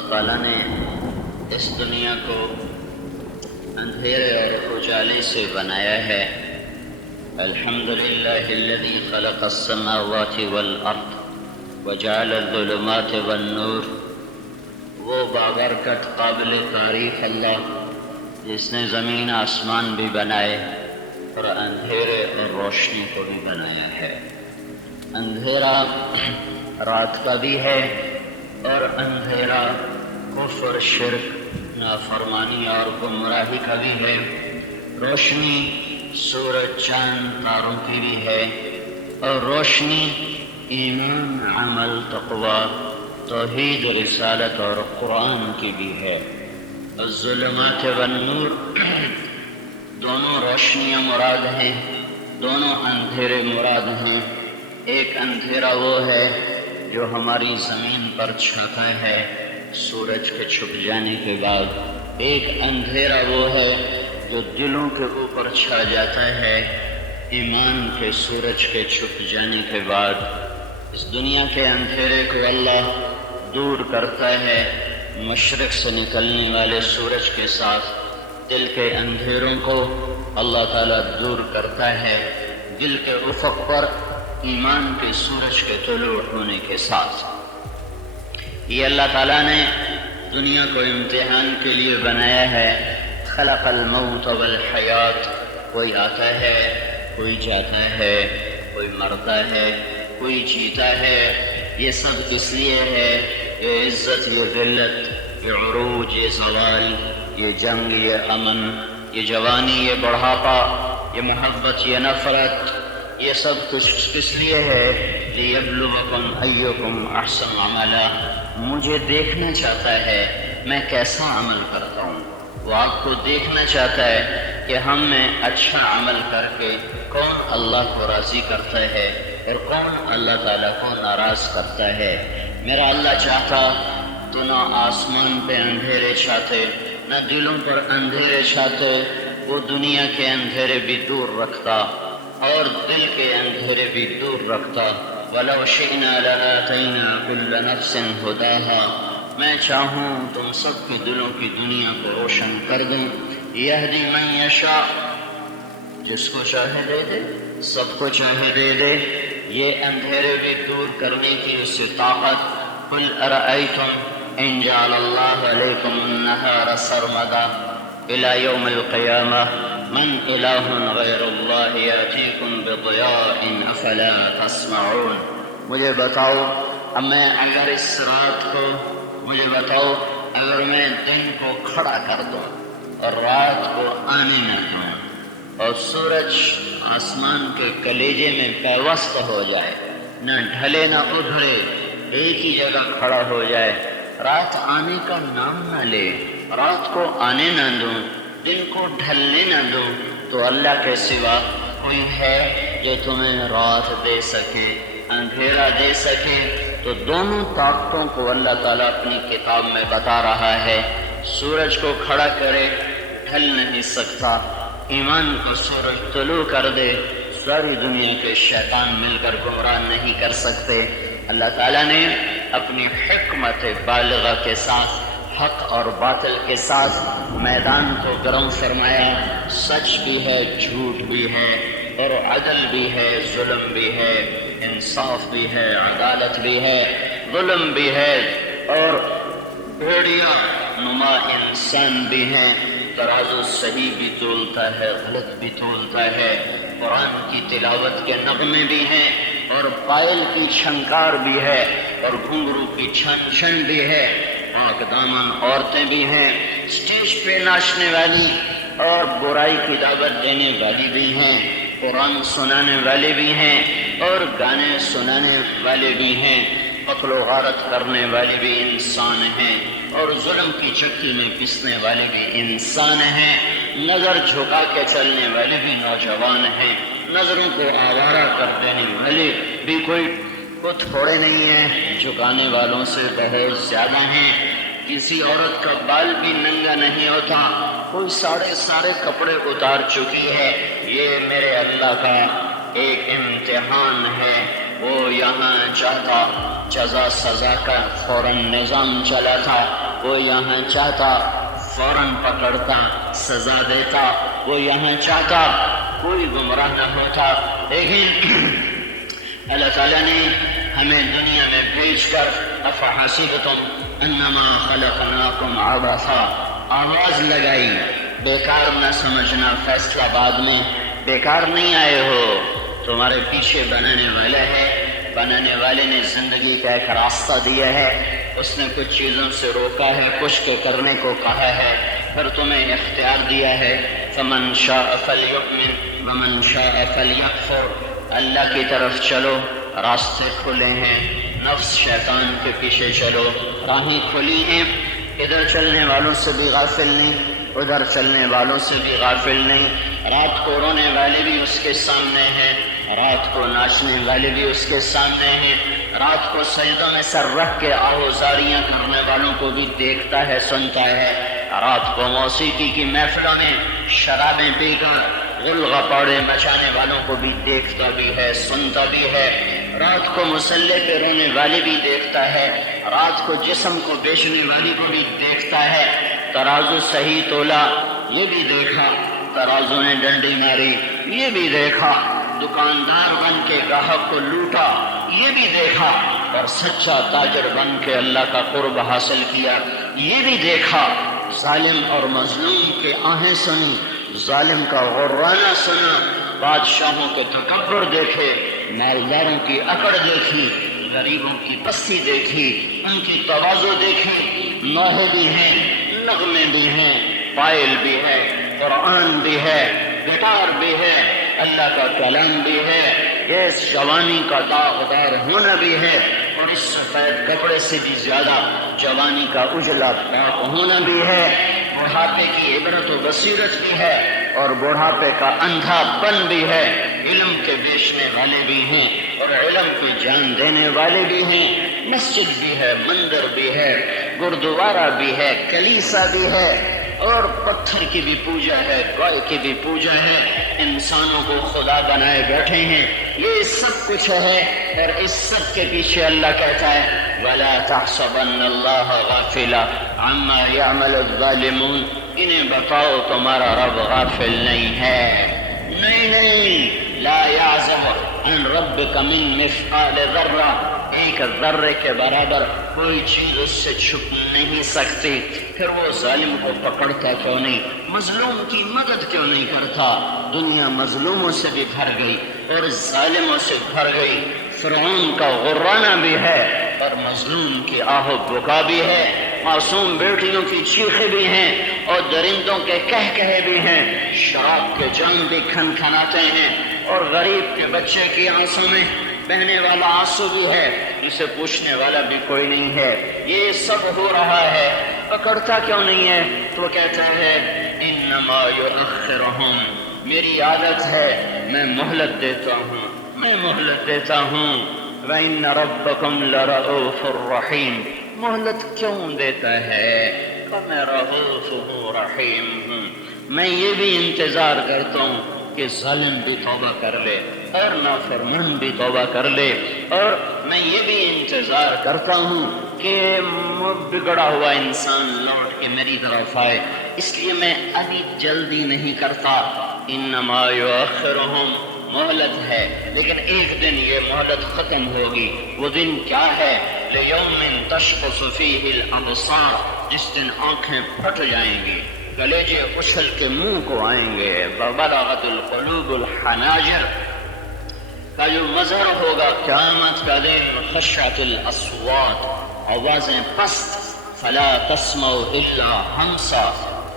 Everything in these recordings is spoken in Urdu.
اللہ تعالیٰ نے اس دنیا کو اندھیرے اور اجالے سے بنایا ہے۔ الحمدللہ الذی خلق السماوات والارض وجعل الظلمات والنور، وہ بابرکت قابل تعریف اللہ جس نے زمین آسمان بھی بنائے اور اندھیرے اور روشنی کو بھی بنایا ہے۔ اندھیرا رات کا بھی ہے اور اندھیرا کفر، شرک، نافرمانی اور گمراہی کا بھی ہے۔ روشنی سورج، چاند، تاروں کی بھی ہے، اور روشنی ایمان، عمل، تقوی، توحید، رسالت اور قرآن کی بھی ہے۔ الظلمات والنور، دونوں روشنیاں مراد ہیں، دونوں اندھیرے مراد ہیں۔ ایک اندھیرا وہ ہے جو ہماری زمین پر چھاتا ہے سورج کے چھپ جانے کے بعد، ایک اندھیرا وہ ہے جو دلوں کے اوپر چھا جاتا ہے ایمان کے سورج کے چھپ جانے کے بعد۔ اس دنیا کے اندھیرے کو اللہ دور کرتا ہے مشرق سے نکلنے والے سورج کے ساتھ، دل کے اندھیروں کو اللہ تعالیٰ دور کرتا ہے دل کے افق پر ایمان کے سورج کے طلوع ہونے کے ساتھ۔ یہ اللہ تعالیٰ نے دنیا کو امتحان کے لیے بنایا ہے۔ خلق الموت والحیات، کوئی آتا ہے، کوئی جاتا ہے، کوئی مرتا ہے، کوئی جیتا ہے۔ یہ سب کس لیے ہے؟ یہ عزت، یہ ذلت، یہ عروج، یہ زوال، یہ جنگ، یہ امن، یہ جوانی، یہ بڑھاپا، یہ محبت، یہ نفرت، یہ سب کچھ کس لیے ہے؟ لیبلوکم ایکم احسن عملا، مجھے دیکھنا چاہتا ہے میں کیسا عمل کرتا ہوں۔ وہ آپ کو دیکھنا چاہتا ہے کہ ہم میں اچھا عمل کر کے کون اللہ کو راضی کرتا ہے اور کون اللہ تعالیٰ کو ناراض کرتا ہے۔ میرا اللہ چاہتا تو نہ آسمان پہ اندھیرے چھاتے، نہ دلوں پر اندھیرے چھاتے، وہ دنیا کے اندھیرے بھی دور رکھتا اور دل کے اندھیرے بھی دور رکھتا۔ وَلَوْ شِئْنَا لَآتَيْنَا كُلَّ نَفْسٍ هُدَاهَا، میں چاہوں تم سب کے دلوں کی دنیا کو روشن کر دوں۔ یہدی من یشاء، جس کو چاہے دے دے، سب کو چاہے دے دے۔ یہ اندھیرے بھی دور کرنے کی اس سے طاقت۔ قُلْ أَرَأَيْتُمْ إِنْ جَعَلَ اللَّهُ عَلَيْكُمُ النَّهَارَ سَرْمَدًا إِلَى يَوْمِ الْقِيَامَةِ مَنْ إِلَٰهٌ غَيْرُ اللَّهِ يَأْتِيكُمْ بِضِيَاءٍ أَفَلَا تَسْمَعُونَ۔ مجھے بتاؤ، اب میں اگر اس رات کو، مجھے بتاؤ اگر میں دن کو کھڑا کر دوں اور رات کو آنے نہ دوں اور سورج آسمان کے کلیجے میں پیوست ہو جائے، نہ ڈھلے نہ ابھرے، ایک ہی جگہ کھڑا ہو جائے، رات آنے کا نام نہ لے، رات کو آنے نہ دوں، دن کو ڈھلنے نہ دوں، تو اللہ کے سوا کوئی ہے جو تمہیں رات دے سکے، اندھیرا دے سکے؟ تو دونوں طاقتوں کو اللہ تعالیٰ اپنی کتاب میں بتا رہا ہے۔ سورج کو کھڑا کرے، ڈھل نہیں سکتا، ایمان کو سورج طلوع کر دے، ساری دنیا کے شیطان مل کر گمراہ نہیں کر سکتے۔ اللہ تعالیٰ نے اپنی حکمت بالغہ کے ساتھ، حق اور باطل کے ساتھ میدان کو گرم فرمایا۔ سچ بھی ہے، جھوٹ بھی ہے، اور عدل بھی ہے، ظلم بھی ہے، انصاف بھی ہے، عدالت بھی ہے، ظلم بھی ہے، اور بھیڑیا نما انسان بھی ہیں۔ ترازو صحیح بھی تولتا ہے، غلط بھی تولتا ہے۔ قرآن کی تلاوت کے نغمے بھی ہیں، اور پائل کی چھنکار بھی ہے، اور گھنگرو کی چھن چھن بھی ہے، پاک دامن عورتیں بھی ہیں، اسٹیج پہ ناچنے والی اور برائی کی دعوت دینے والی بھی ہیں، قرآن سنانے والے بھی ہیں اور گانے سنانے والے بھی ہیں، قتل و غارت کرنے والے بھی انسان ہیں، اور ظلم کی چکی میں پسنے والے بھی انسان ہیں، نظر جھکا کے چلنے والے بھی نوجوان ہیں، نظروں کو آوارہ کر دینے والے بھی کوئی کو تھوڑے نہیں ہیں، جھکانے والوں سے بہت زیادہ ہیں۔ کسی عورت کا بال بھی ننگا نہیں ہوتا، کوئی سارے کپڑے اتار چکی ہے۔ یہ میرے اللہ کا ایک امتحان ہے۔ وہ یہاں چاہتا جزا سزا کا فوراً نظام چلا تھا، وہ یہاں چاہتا فوراً پکڑتا سزا دیتا، وہ یہاں چاہتا کوئی گمراہ نہ ہوتا، لیکن اللہ تعالیٰ نے ہمیں دنیا میں بھیج کر افحسبتم انما خلقناکم عبثا آواز لگائی، بیکار نہ سمجھنا، فیصلہ بعد میں، بیکار نہیں آئے ہو، تمہارے پیچھے بنانے والا ہے، بنانے والے نے زندگی کا ایک راستہ دیا ہے، اس نے کچھ چیزوں سے روکا ہے، کچھ کے کرنے کو کہا ہے، پھر تمہیں اختیار دیا ہے، فمن شاء فلیؤمن ومن شاء فلیکفر، اللہ کی طرف چلو، راستے کھلے ہیں، نفس شیطان کے پیچھے چلو، راہیں کھلی ہیں، ادھر چلنے والوں سے بھی غافل نہیں، ادھر چلنے والوں سے بھی غافل نہیں، رات کو رونے والے بھی اس کے سامنے ہیں، رات کو ناچنے والے بھی اس کے سامنے ہیں، رات کو سجدوں میں سر رکھ کے آہوزاریاں کرنے والوں کو بھی دیکھتا ہے، سنتا ہے، رات کو موسیقی کی محفلوں میں شرابیں پی کر غل غپاڑے مچانے والوں کو بھی دیکھتا بھی ہے، سنتا بھی ہے، رات کو مسلح پہ رونے والے بھی دیکھتا ہے، رات کو جسم کو بیچنے والی کو بھی دیکھتا ہے، ترازو صحیح تولا یہ بھی دیکھا، ترازو نے ڈنڈی ماری یہ بھی دیکھا، دکاندار بن کے گاہک کو لوٹا یہ بھی دیکھا، اور سچا تاجر بن کے اللہ کا قرب حاصل کیا یہ بھی دیکھا، ظالم اور مظلوم کے آہیں سنی، ظالم کا غرانہ سنا، بادشاہوں کے تکبر دیکھے، مالداروں کی اکڑ دیکھی، غریبوں کی پستی دیکھی، ان کی تواضع دیکھی، نوحے بھی ہیں، نغمے بھی ہیں، پائل بھی ہے، قرآن بھی ہے، گٹار بھی ہے، اللہ کا کلام بھی ہے، اس جوانی کا داغدار ہونا بھی ہے، اور اس سفید کپڑے سے بھی زیادہ جوانی کا اجلا پاک ہونا بھی ہے، بڑھاپے کی عبرت و بصیرت بھی ہے، اور بڑھاپے کا اندھا پن بھی ہے، علم کے بیچنے والے بھی ہیں اور علم کی جان دینے والے بھی ہیں، مسجد بھی ہے، مندر بھی ہے، گردوارہ بھی ہے، کلیسا بھی ہے، اور پتھر کی بھی پوجا ہے، گائے کی بھی پوجا ہے، انسانوں کو خدا بنائے بیٹھے ہیں، یہ سب کچھ ہے، اور اس سب کے پیچھے اللہ کہتا ہے وَلَا تَحْسَبَنَّ اللَّهَ غَافِلًا عَمَّا يَعْمَلُ الظَّالِمُونَ، انہیں بتاؤ تمہارا رب غافل نہیں ہے، نہیں، لا يعزب عن ربك من مثقال ذرہ، ایک ذرے کے برابر کوئی چیز اس سے چھپ نہیں سکتی، پھر وہ ظالم کو پکڑتا کیوں نہیں، مظلوم کی مدد کیوں نہیں کرتا؟ دنیا مظلوموں سے بھی بھر گئی اور ظالموں سے بھر گئی، فرعون کا غرانہ بھی ہے اور مظلوم کی آہ و بکا بھی ہے، معصوم بیٹیوں کی چیخیں بھی ہیں اور درندوں کے کہکہے بھی ہیں، شراب کے جام بھی کھنکھناتے ہیں اور غریب کے بچے کی آنسوں میں بہنے والا آنسو بھی ہے، جسے پوچھنے والا بھی کوئی نہیں ہے، یہ سب ہو رہا ہے، پکڑتا کیوں نہیں ہے؟ تو کہتا ہے انما یؤخرہم، میری عادت ہے میں مہلت دیتا ہوں، میں مہلت دیتا ہوں، وَإِنَّ رَبَّكُمْ لَرَءُوفٌ رَحِيمٌ، مہلت کیوں دیتا ہے؟ کہ میں رؤوف ہوں، رحیم ہوں، میں یہ بھی انتظار کرتا ہوں کہ ظالم بھی توبہ کر لے اور نافرمان بھی توبہ کر لے، اور میں یہ بھی انتظار کرتا ہوں کہ بگڑا ہوا انسان لوٹ کے میری طرف آئے، اس لیے میں ابھی جلدی نہیں کرتا، انما یؤخرہم، مہلت ہے، لیکن ایک دن یہ مہلت ختم ہوگی، وہ دن کیا ہے؟ لیوم تشخص فیہ الابصار، جس دن آنکھیں پھٹ جائیں گی، کلیجے اچھل کے منہ کو آئیں گے، بلغت القلوب الحناجر کا جو مظہر ہوگا قیامت کا دن، خشعت الاصوات، آوازیں پست، فلا تسمع الا ہمسا،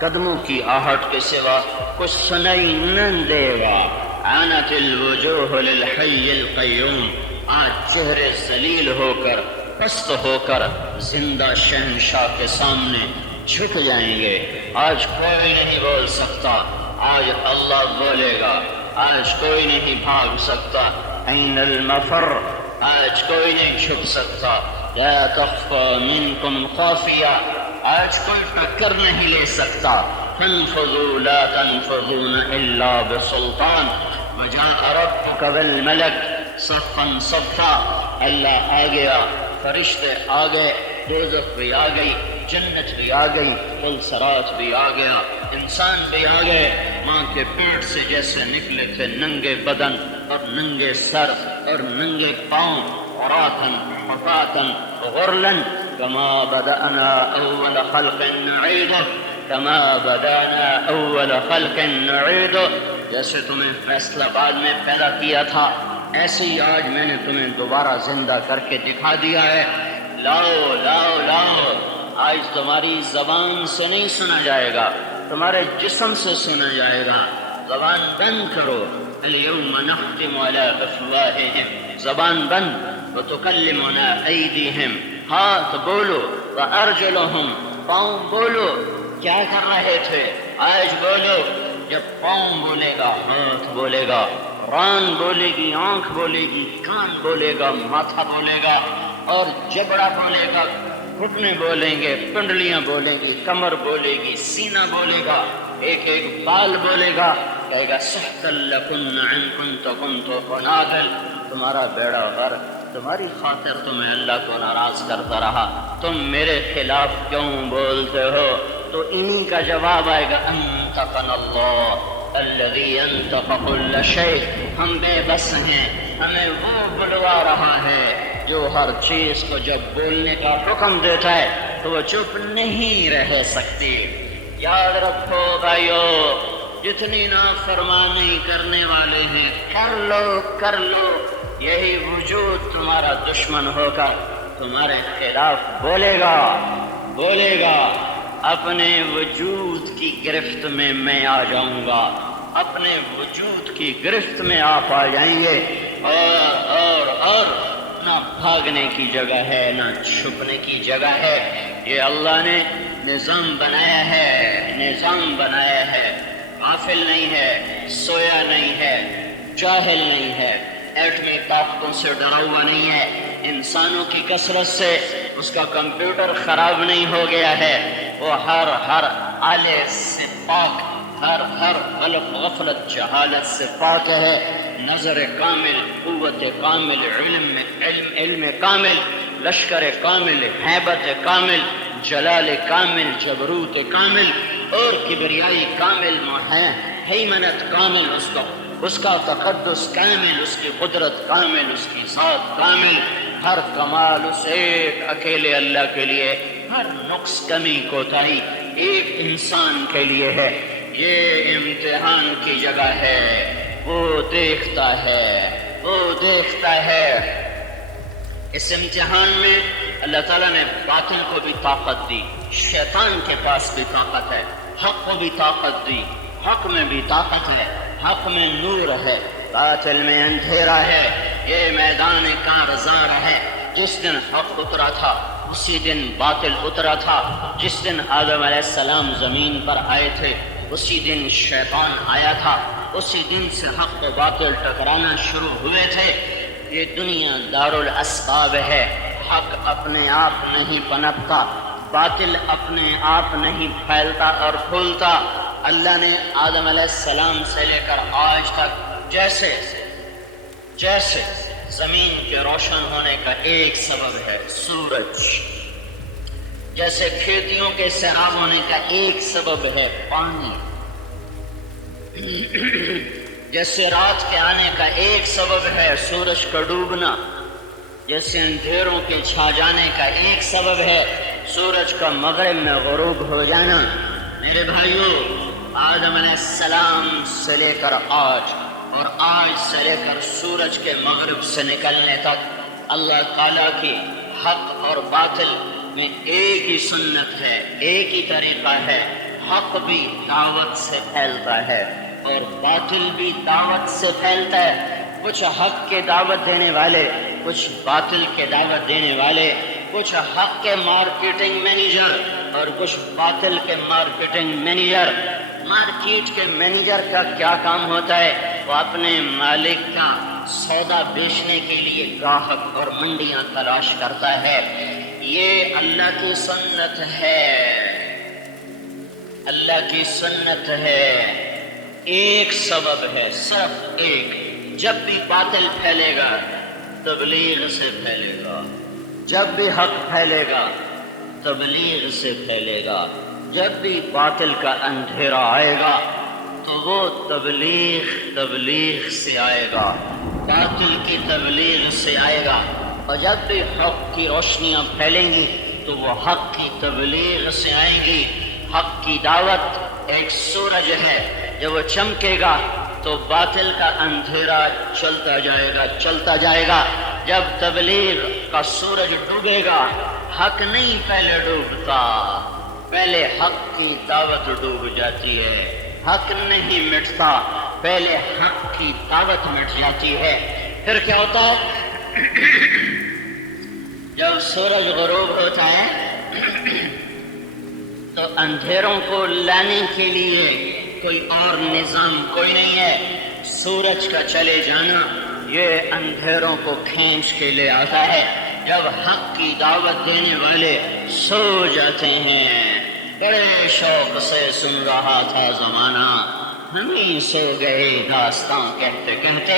قدموں کی آہٹ کے سوا کچھ سنائی نہ دے گا، عانت الوجوہ للحی القیوم، آج چہرے ذلیل ہو کر پست ہو کر زندہ شہنشاہ کے سامنے جھک جائیں گے، آج کوئی نہیں بول سکتا، آج اللہ بولے گا، آج کوئی نہیں بھاگ سکتا، این المفر، آج کوئی نہیں چھپ سکتا، لا تخفى منکم خافیہ، آج کوئی ٹکر نہیں لے سکتا، تنفذوا لا تنفذون الا بسلطان، وجاء ربک والملک صفا صفا، اللہ آ گیا، فرشتے آ گئے، دوزخ بھی آ گئی، جنت بھی آ گئی، پلسرات بھی آ گیا، انسان بھی آ گئے، ماں کے پیٹ سے جیسے نکلے تھے ننگے بدن اور ننگے سر اور ننگے پاؤں، عراقاً حفاظاً غرلاً، کما بدأنا اول خلق نعیدہ، کما بدأنا اول خلق نعیدہ، جیسے تمہیں فیصلہ آباد میں پیدا کیا تھا ایسے ہی آج میں نے تمہیں دوبارہ زندہ کر کے دکھا دیا ہے، لاؤ لاؤ لاؤ۔ آج تمہاری زبان سے نہیں سنا جائے گا، تمہارے جسم سے سنا جائے گا، زبان بند کرو، اليوم نختم على افواہہم، زبان بند، وتکلمنا ایدیہم، ہاتھ بولو، وارجلہم، پاؤں بولو، کیا کر رہے تھے آج بولو، جب پاؤں بولے گا ہاتھ بولے گا، ران بولے گی، آنکھ بولے گی، کان بولے گا، ماتھا بولے گا، اور جبڑا بولے گا، گھٹنے بولیں گے، پنڈلیاں بولیں گی، کمر بولے گی، سینہ بولے گا، ایک ایک بال بولے گا، کہے گا سحقا لکن ان کنت کنت انادل، تمہارا بیڑا غرق، تمہاری خاطر تو میں اللہ کو ناراض کرتا رہا، تم میرے خلاف کیوں بولتے ہو؟ تو انہی کا جواب آئے گا انطقنا اللہ الذی انطق کل شیء، ہم بے بس ہیں، ہمیں وہ بلوا رہا ہے جو ہر چیز کو جب بولنے کا حکم دیتا ہے تو وہ چپ نہیں رہ سکتی۔ یاد رکھو بھائیو، جتنی نافرمانی کرنے والے ہیں کر لو کر لو، یہی وجود تمہارا دشمن ہو کر تمہارے خلاف بولے گا بولے گا۔ اپنے وجود کی گرفت میں میں آ جاؤں گا، اپنے وجود کی گرفت میں آپ آ جائیں گے، اور نہ بھاگنے کی جگہ ہے نہ چھپنے کی جگہ ہے۔ یہ اللہ نے نظام بنایا ہے، نظام بنایا ہے، غافل نہیں ہے، سویا نہیں ہے، جاہل نہیں ہے، ایٹمی طاقتوں سے ڈرا ہوا نہیں ہے، انسانوں کی کثرت سے اس کا کمپیوٹر خراب نہیں ہو گیا ہے، وہ ہر آلے سے پاک، ہر غفلت جہالت سے پاک ہے، نظر کامل، قوت کامل، علم کامل، لشکر کامل، ہیبت کامل، جلال کامل، جبروت کامل اور کبریائی کامل، ہیمنت کامل، اس کا تقدس کامل، اس کی قدرت کامل، اس کی ذات کامل، ہر کمال اس ایک اکیلے اللہ کے لیے، ہر نقص کمی کوتاہی ایک انسان کے لیے ہے۔ یہ امتحان کی جگہ ہے، وہ دیکھتا ہے، وہ دیکھتا ہے۔ اس امتحان میں اللہ تعالیٰ نے باطل کو بھی طاقت دی، شیطان کے پاس بھی طاقت ہے، حق کو بھی طاقت دی، حق میں بھی طاقت ہے، حق میں نور ہے، باطل میں اندھیرا ہے۔ یہ میدان کارزار ہے، جس دن حق اترا تھا اسی دن باطل اترا تھا، جس دن آدم علیہ السلام زمین پر آئے تھے اسی دن شیطان آیا تھا، اسی دن سے حق و باطل ٹکرانا شروع ہوئے تھے۔ یہ دنیا دارالاسباب ہے، حق اپنے آپ نہیں پنپتا، باطل اپنے آپ نہیں پھیلتا اور پھولتا۔ اللہ نے آدم علیہ السلام سے لے کر آج تک جیسے زمین کے روشن ہونے کا ایک سبب ہے سورج، جیسے کھیتیوں کے سیراب ہونے کا ایک سبب ہے پانی، جیسے رات کے آنے کا ایک سبب ہے سورج کا ڈوبنا، جیسے اندھیروں کے چھا جانے کا ایک سبب ہے سورج کا مغرب میں غروب ہو جانا۔ میرے بھائیوں، آدم علیہ السلام سے لے کر آج، اور آج سے لے کر سورج کے مغرب سے نکلنے تک اللہ تعالیٰ کی حق اور باطل میں ایک ہی سنت ہے، ایک ہی طریقہ ہے۔ حق بھی دعوت سے پھیلتا ہے اور باطل بھی دعوت سے پھیلتا ہے۔ کچھ حق کے دعوت دینے والے، کچھ باطل کے دعوت دینے والے، کچھ حق کے مارکیٹنگ مینیجر اور کچھ باطل کے مارکیٹنگ مینیجر۔ مارکیٹ کے مینیجر کا کیا کام ہوتا ہے؟ وہ اپنے مالک کا سودا بیچنے کے لیے گاہک اور منڈیاں تلاش کرتا ہے۔ یہ اللہ کی سنت ہے، اللہ کی سنت ہے۔ ایک سبب ہے، صرف ایک۔ جب بھی باطل پھیلے گا تبلیغ سے پھیلے گا، جب بھی حق پھیلے گا تبلیغ سے پھیلے گا۔ جب بھی باطل کا اندھیرا آئے گا تو وہ تبلیغ سے آئے گا، باطل کی تبلیغ سے آئے گا، اور جب بھی حق کی روشنیاں پھیلیں گی تو وہ حق کی تبلیغ سے آئیں گی۔ حق کی دعوت ایک سورج ہے، جب وہ چمکے گا تو باطل کا اندھیرا چلتا جائے گا۔ جب تبلیغ کا سورج ڈوبے گا، حق نہیں پہلے ڈوبتا، پہلے حق کی دعوت ڈوب جاتی ہے۔ حق نہیں مٹتا، پہلے حق کی دعوت مٹ جاتی ہے۔ پھر کیا ہوتا ہے؟ جب سورج غروب ہوتا ہے تو اندھیروں کو لانے کے لیے کوئی اور نظام کوئی نہیں ہے۔ سورج کا چلے جانا یہ اندھیروں کو کھینچ کے لے آتا ہے۔ جب حق کی دعوت دینے والے سو جاتے ہیں، بڑے شوق سے سن رہا تھا زمانہ، ہم ہی سو گئے داستان کہتے کہتے۔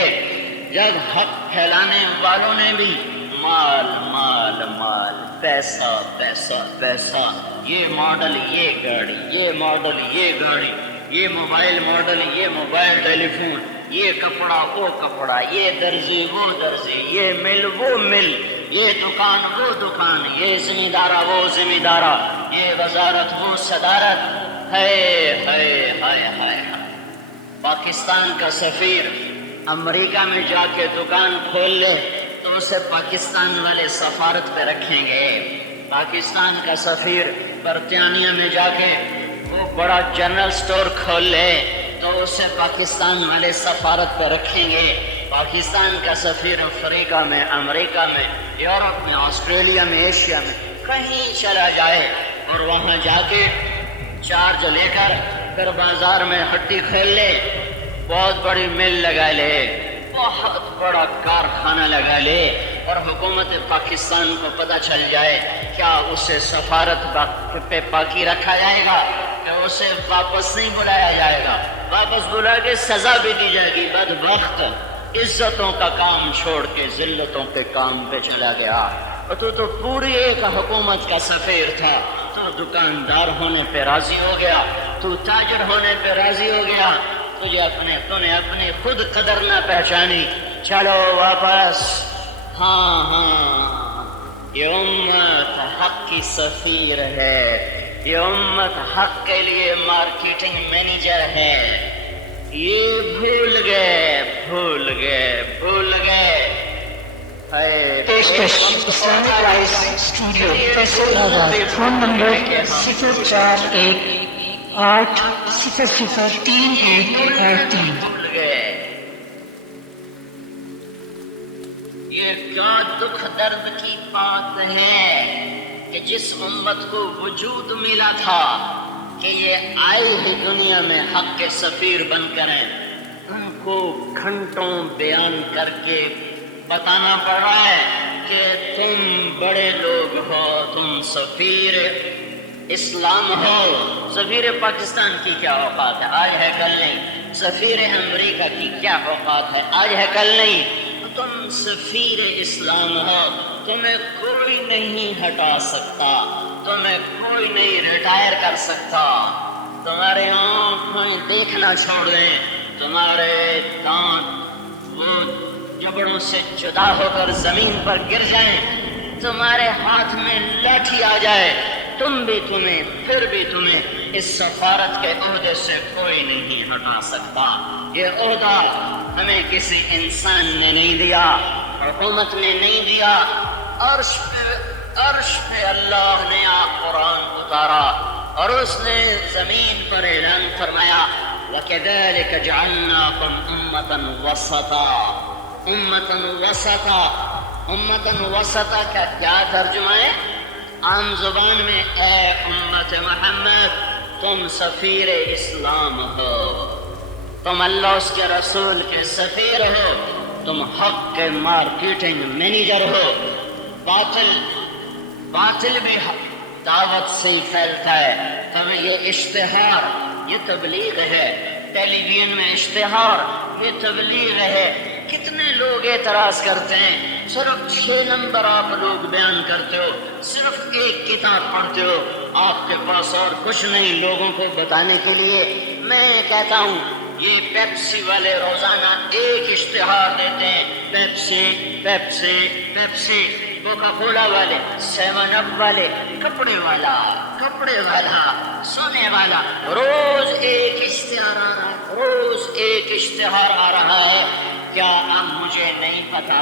جب حق پھیلانے والوں نے بھی مال مال مال، پیسہ پیسہ پیسہ، یہ ماڈل یہ گاڑی، یہ ماڈل یہ گاڑی، یہ موبائل ماڈل یہ موبائل ٹیلی فون، یہ کپڑا وہ کپڑا، یہ درزی وہ درزی، یہ مل وہ مل، یہ دکان وہ دکان، یہ ذمہ دارہ وہ ذمہ دارہ، یہ وزارت وہ صدارت۔ ہے پاکستان کا سفیر امریکہ میں جا کے دکان کھول لے تو اسے پاکستان والے سفارت پہ رکھیں گے۔ پاکستان کا سفیر برطانیہ میں جا کے وہ بڑا جنرل سٹور کھول لے تو اسے پاکستان والے سفارت پہ رکھیں گے۔ پاکستان کا سفیر افریقہ میں، امریکہ میں، یورپ میں، آسٹریلیا میں، ایشیا میں کہیں چلا جائے اور وہاں جا کے چارج لے کر پھر بازار میں ہٹی کھول لے، بہت بڑی مل لگا لے، بہت بڑا کارخانہ لگا لے، اور حکومت پاکستان کو پتہ چل جائے، کیا اسے سفارت پہ باقی رکھا جائے گا کہ اسے واپس نہیں بلایا جائے گا؟ واپس بلا کے سزا بھی دی جائے گی۔ بدبخت عزتوں کا کام چھوڑ کے ذلتوں کے کام پہ چلا گیا۔ اور تو پوری ایک حکومت کا سفیر تھا، تو دکاندار ہونے پہ راضی ہو گیا، تو تاجر ہونے پہ راضی ہو گیا، تو نے اپنی خود قدر نہ پہچانی، چلو واپس۔ ہاں یہ امت حق کی سفیر ہے، یہ امت حق کے لیے مارکیٹنگ مینیجر ہے۔ یہ بھول گئے پیشکش اسلامک رائز اسٹوڈیو فیصل آباد، فون نمبر 041800313۔ یہ کیا دکھ درد کی بات ہے کہ جس امت کو وجود ملا تھا کہ یہ آئی ہی دنیا میں حق کے سفیر بن کر ہیں، ان کو گھنٹوں بیان کر کے بتانا پڑ رہا ہے کہ تم بڑے لوگ ہو، تم سفیر اسلام ہو۔ سفیر پاکستان کی کیا اوقات ہے؟ آج ہے کل نہیں۔ سفیر امریکہ کی کیا اوقات ہے؟ آج ہے کل نہیں۔ تم سفیر اسلام ہو، تمہیں کوئی نہیں ہٹا سکتا، تمہیں کوئی نہیں ریٹائر کر سکتا۔ تمہارے آنکھیں دیکھنا چھوڑ دیں، تمہارے دانت وہ جبڑوں سے جدا ہو کر زمین پر گر جائیں، تمہارے ہاتھ میں لاٹھی آ جائے، پھر بھی تمہیں اس سفارت کے عہدے سے کوئی نہیں ہٹا سکتا۔ یہ عہدہ ہمیں کسی انسان نے نہیں دیا، حکومت نے نہیں دیا، عرش پہ اللہ نے قرآن اتارا اور اس نے زمین پر اعلان فرمایا وَكَذَلِكَ جَعَلْنَاكُمْ أُمَّةً وَسَطًا۔ امتن وسطا کا کیا ترجمہ ہے؟ عام زبان میں اے امت محمد، تم سفیر اسلام ہو، تم اللہ اس کے رسول کے سفیر ہو، تم حق کے مارکیٹنگ مینیجر ہو۔ باطل بھی دعوت سے ہی پھیلتا ہے۔ تمہیں یہ اشتہار، یہ تبلیغ ہے، ٹیلی ویژن میں اشتہار، یہ تبلیغ ہے۔ اتنے لوگ اعتراض کرتے ہیں، صرف 6 نمبر آپ لوگ بیان کرتے ہو، صرف ایک کتاب پڑھتے ہو، آپ کے پاس اور کچھ نہیں لوگوں کو بتانے کے لیے۔ میں کہتا ہوں یہ پیپسی والے روزانہ ایک اشتہار دیتے ہیں، Pepsi Pepsi Pepsi, Coca Cola والے، 7 اپ والے، کپڑے والا، سونے والا، روز ایک اشتہار آ رہا ہے۔ کیا اب مجھے نہیں پتا؟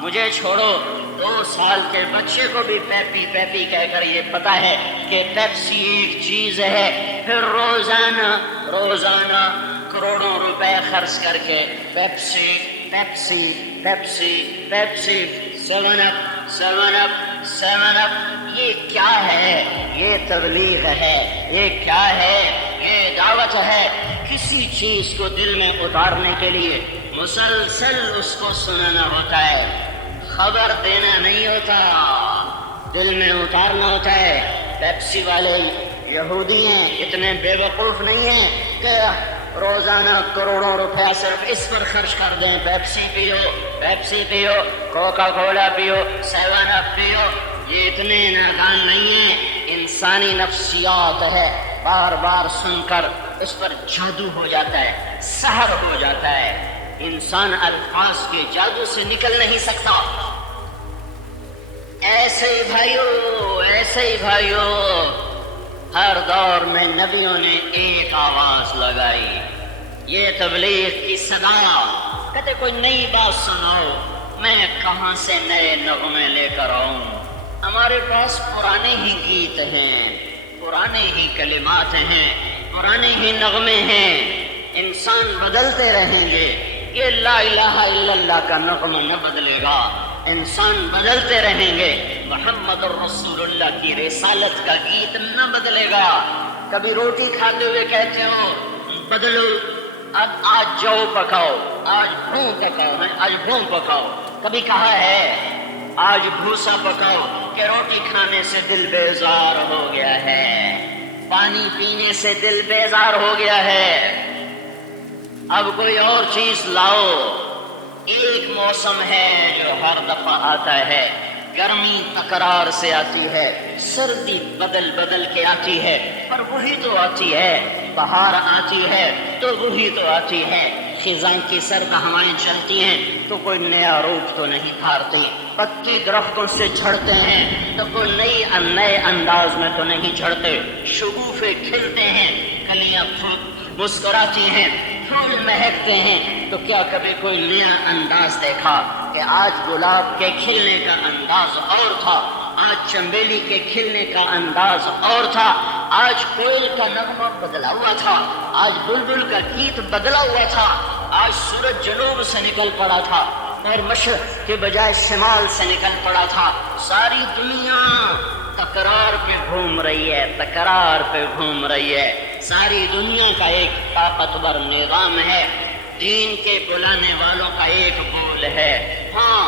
مجھے چھوڑو، 2 سال کے بچے کو بھی پیپی پیپی کہہ کر یہ پتا ہے کہ پیپسی ایک چیز ہے، پھر روزانہ کروڑوں روپے خرچ کر کے پیپسی پیپسی پیپسی پیپسی، 7 اپ، یہ کیا ہے؟ یہ تبلیغ ہے، یہ کیا ہے؟ یہ دعوت ہے۔ کسی چیز کو دل میں اتارنے کے لیے مسلسل اس کو سنانا ہوتا ہے، خبر دینا نہیں ہوتا، دل میں اتارنا ہوتا ہے۔ پیپسی والے یہودی ہیں، اتنے بے وقوف نہیں ہیں کہ روزانہ کروڑوں روپیہ صرف اس پر خرچ کر دیں، پیپسی پیو، کوکا کولا پیو، 7 اپ پیو۔ یہ اتنے نادان نہیں ہیں، انسانی نفسیات ہے، بار بار سن کر اس پر جادو ہو جاتا ہے، سحر ہو جاتا ہے، انسان الفاظ کے جادو سے نکل نہیں سکتا۔ ایسے ہی بھائیو، ہر دور میں نبیوں نے ایک آواز لگائی، یہ تبلیغ کی صدا، کہتے کوئی نئی بات سناؤ، میں کہاں سے نئے نغمے لے کر آؤں؟ ہمارے پاس پرانے ہی گیت ہیں، پرانے ہی کلمات ہیں، پرانے ہی نغمے ہیں، انسان بدلتے رہیں گے، یہ لا الہ الا اللہ کا نغمہ نہ بدلے گا، انسان بدلتے رہیں گے، محمد الرسول اللہ کی رسالت کا گیت نہ بدلے گا۔ کبھی روٹی کھاتے ہوئے کہتے ہو بدلو، اب آج جو پکاؤ، آج بھون پکاؤ، کبھی کہا ہے آج بھوسا پکاؤ کہ روٹی کھانے سے دل بیزار ہو گیا ہے، پانی پینے سے دل بیزار ہو گیا ہے، اب کوئی اور چیز لاؤ۔ ایک موسم ہے جو ہر دفعہ آتا ہے، گرمی تکرار سے آتی ہے، سردی بدل کے آتی ہے، پر وہی تو آتی ہے، بہار آتی ہے تو وہی تو آتی ہے، خزاں کی سرد ہوائیں چلتی ہیں تو کوئی نیا روپ تو نہیں دھارتی، پتی درختوں سے جھڑتے ہیں تو کوئی نئے انداز میں تو نہیں جھڑتے، شگوفے کھلتے ہیں، کلیاں مسکراتی ہیں، پھول مہکتے ہیں، تو کیا کبھی کوئی نیا انداز دیکھا کہ آج گلاب کے کھلنے کا انداز اور تھا، آج چنبیلی کے کھلنے کا انداز اور تھا، آج کوئل کا نغمہ بدلا ہوا تھا، آج بلبل کا گیت بدلا ہوا تھا، آج سورج جنوب سے نکل پڑا تھا اور مشرق کے بجائے شمال سے نکل پڑا تھا، ساری دنیا تکرار پہ گھوم رہی ہے، ساری دنیا کا ایک طاقتور نظام ہے، دین کے بلانے والوں کا ایک بول ہے، ہاں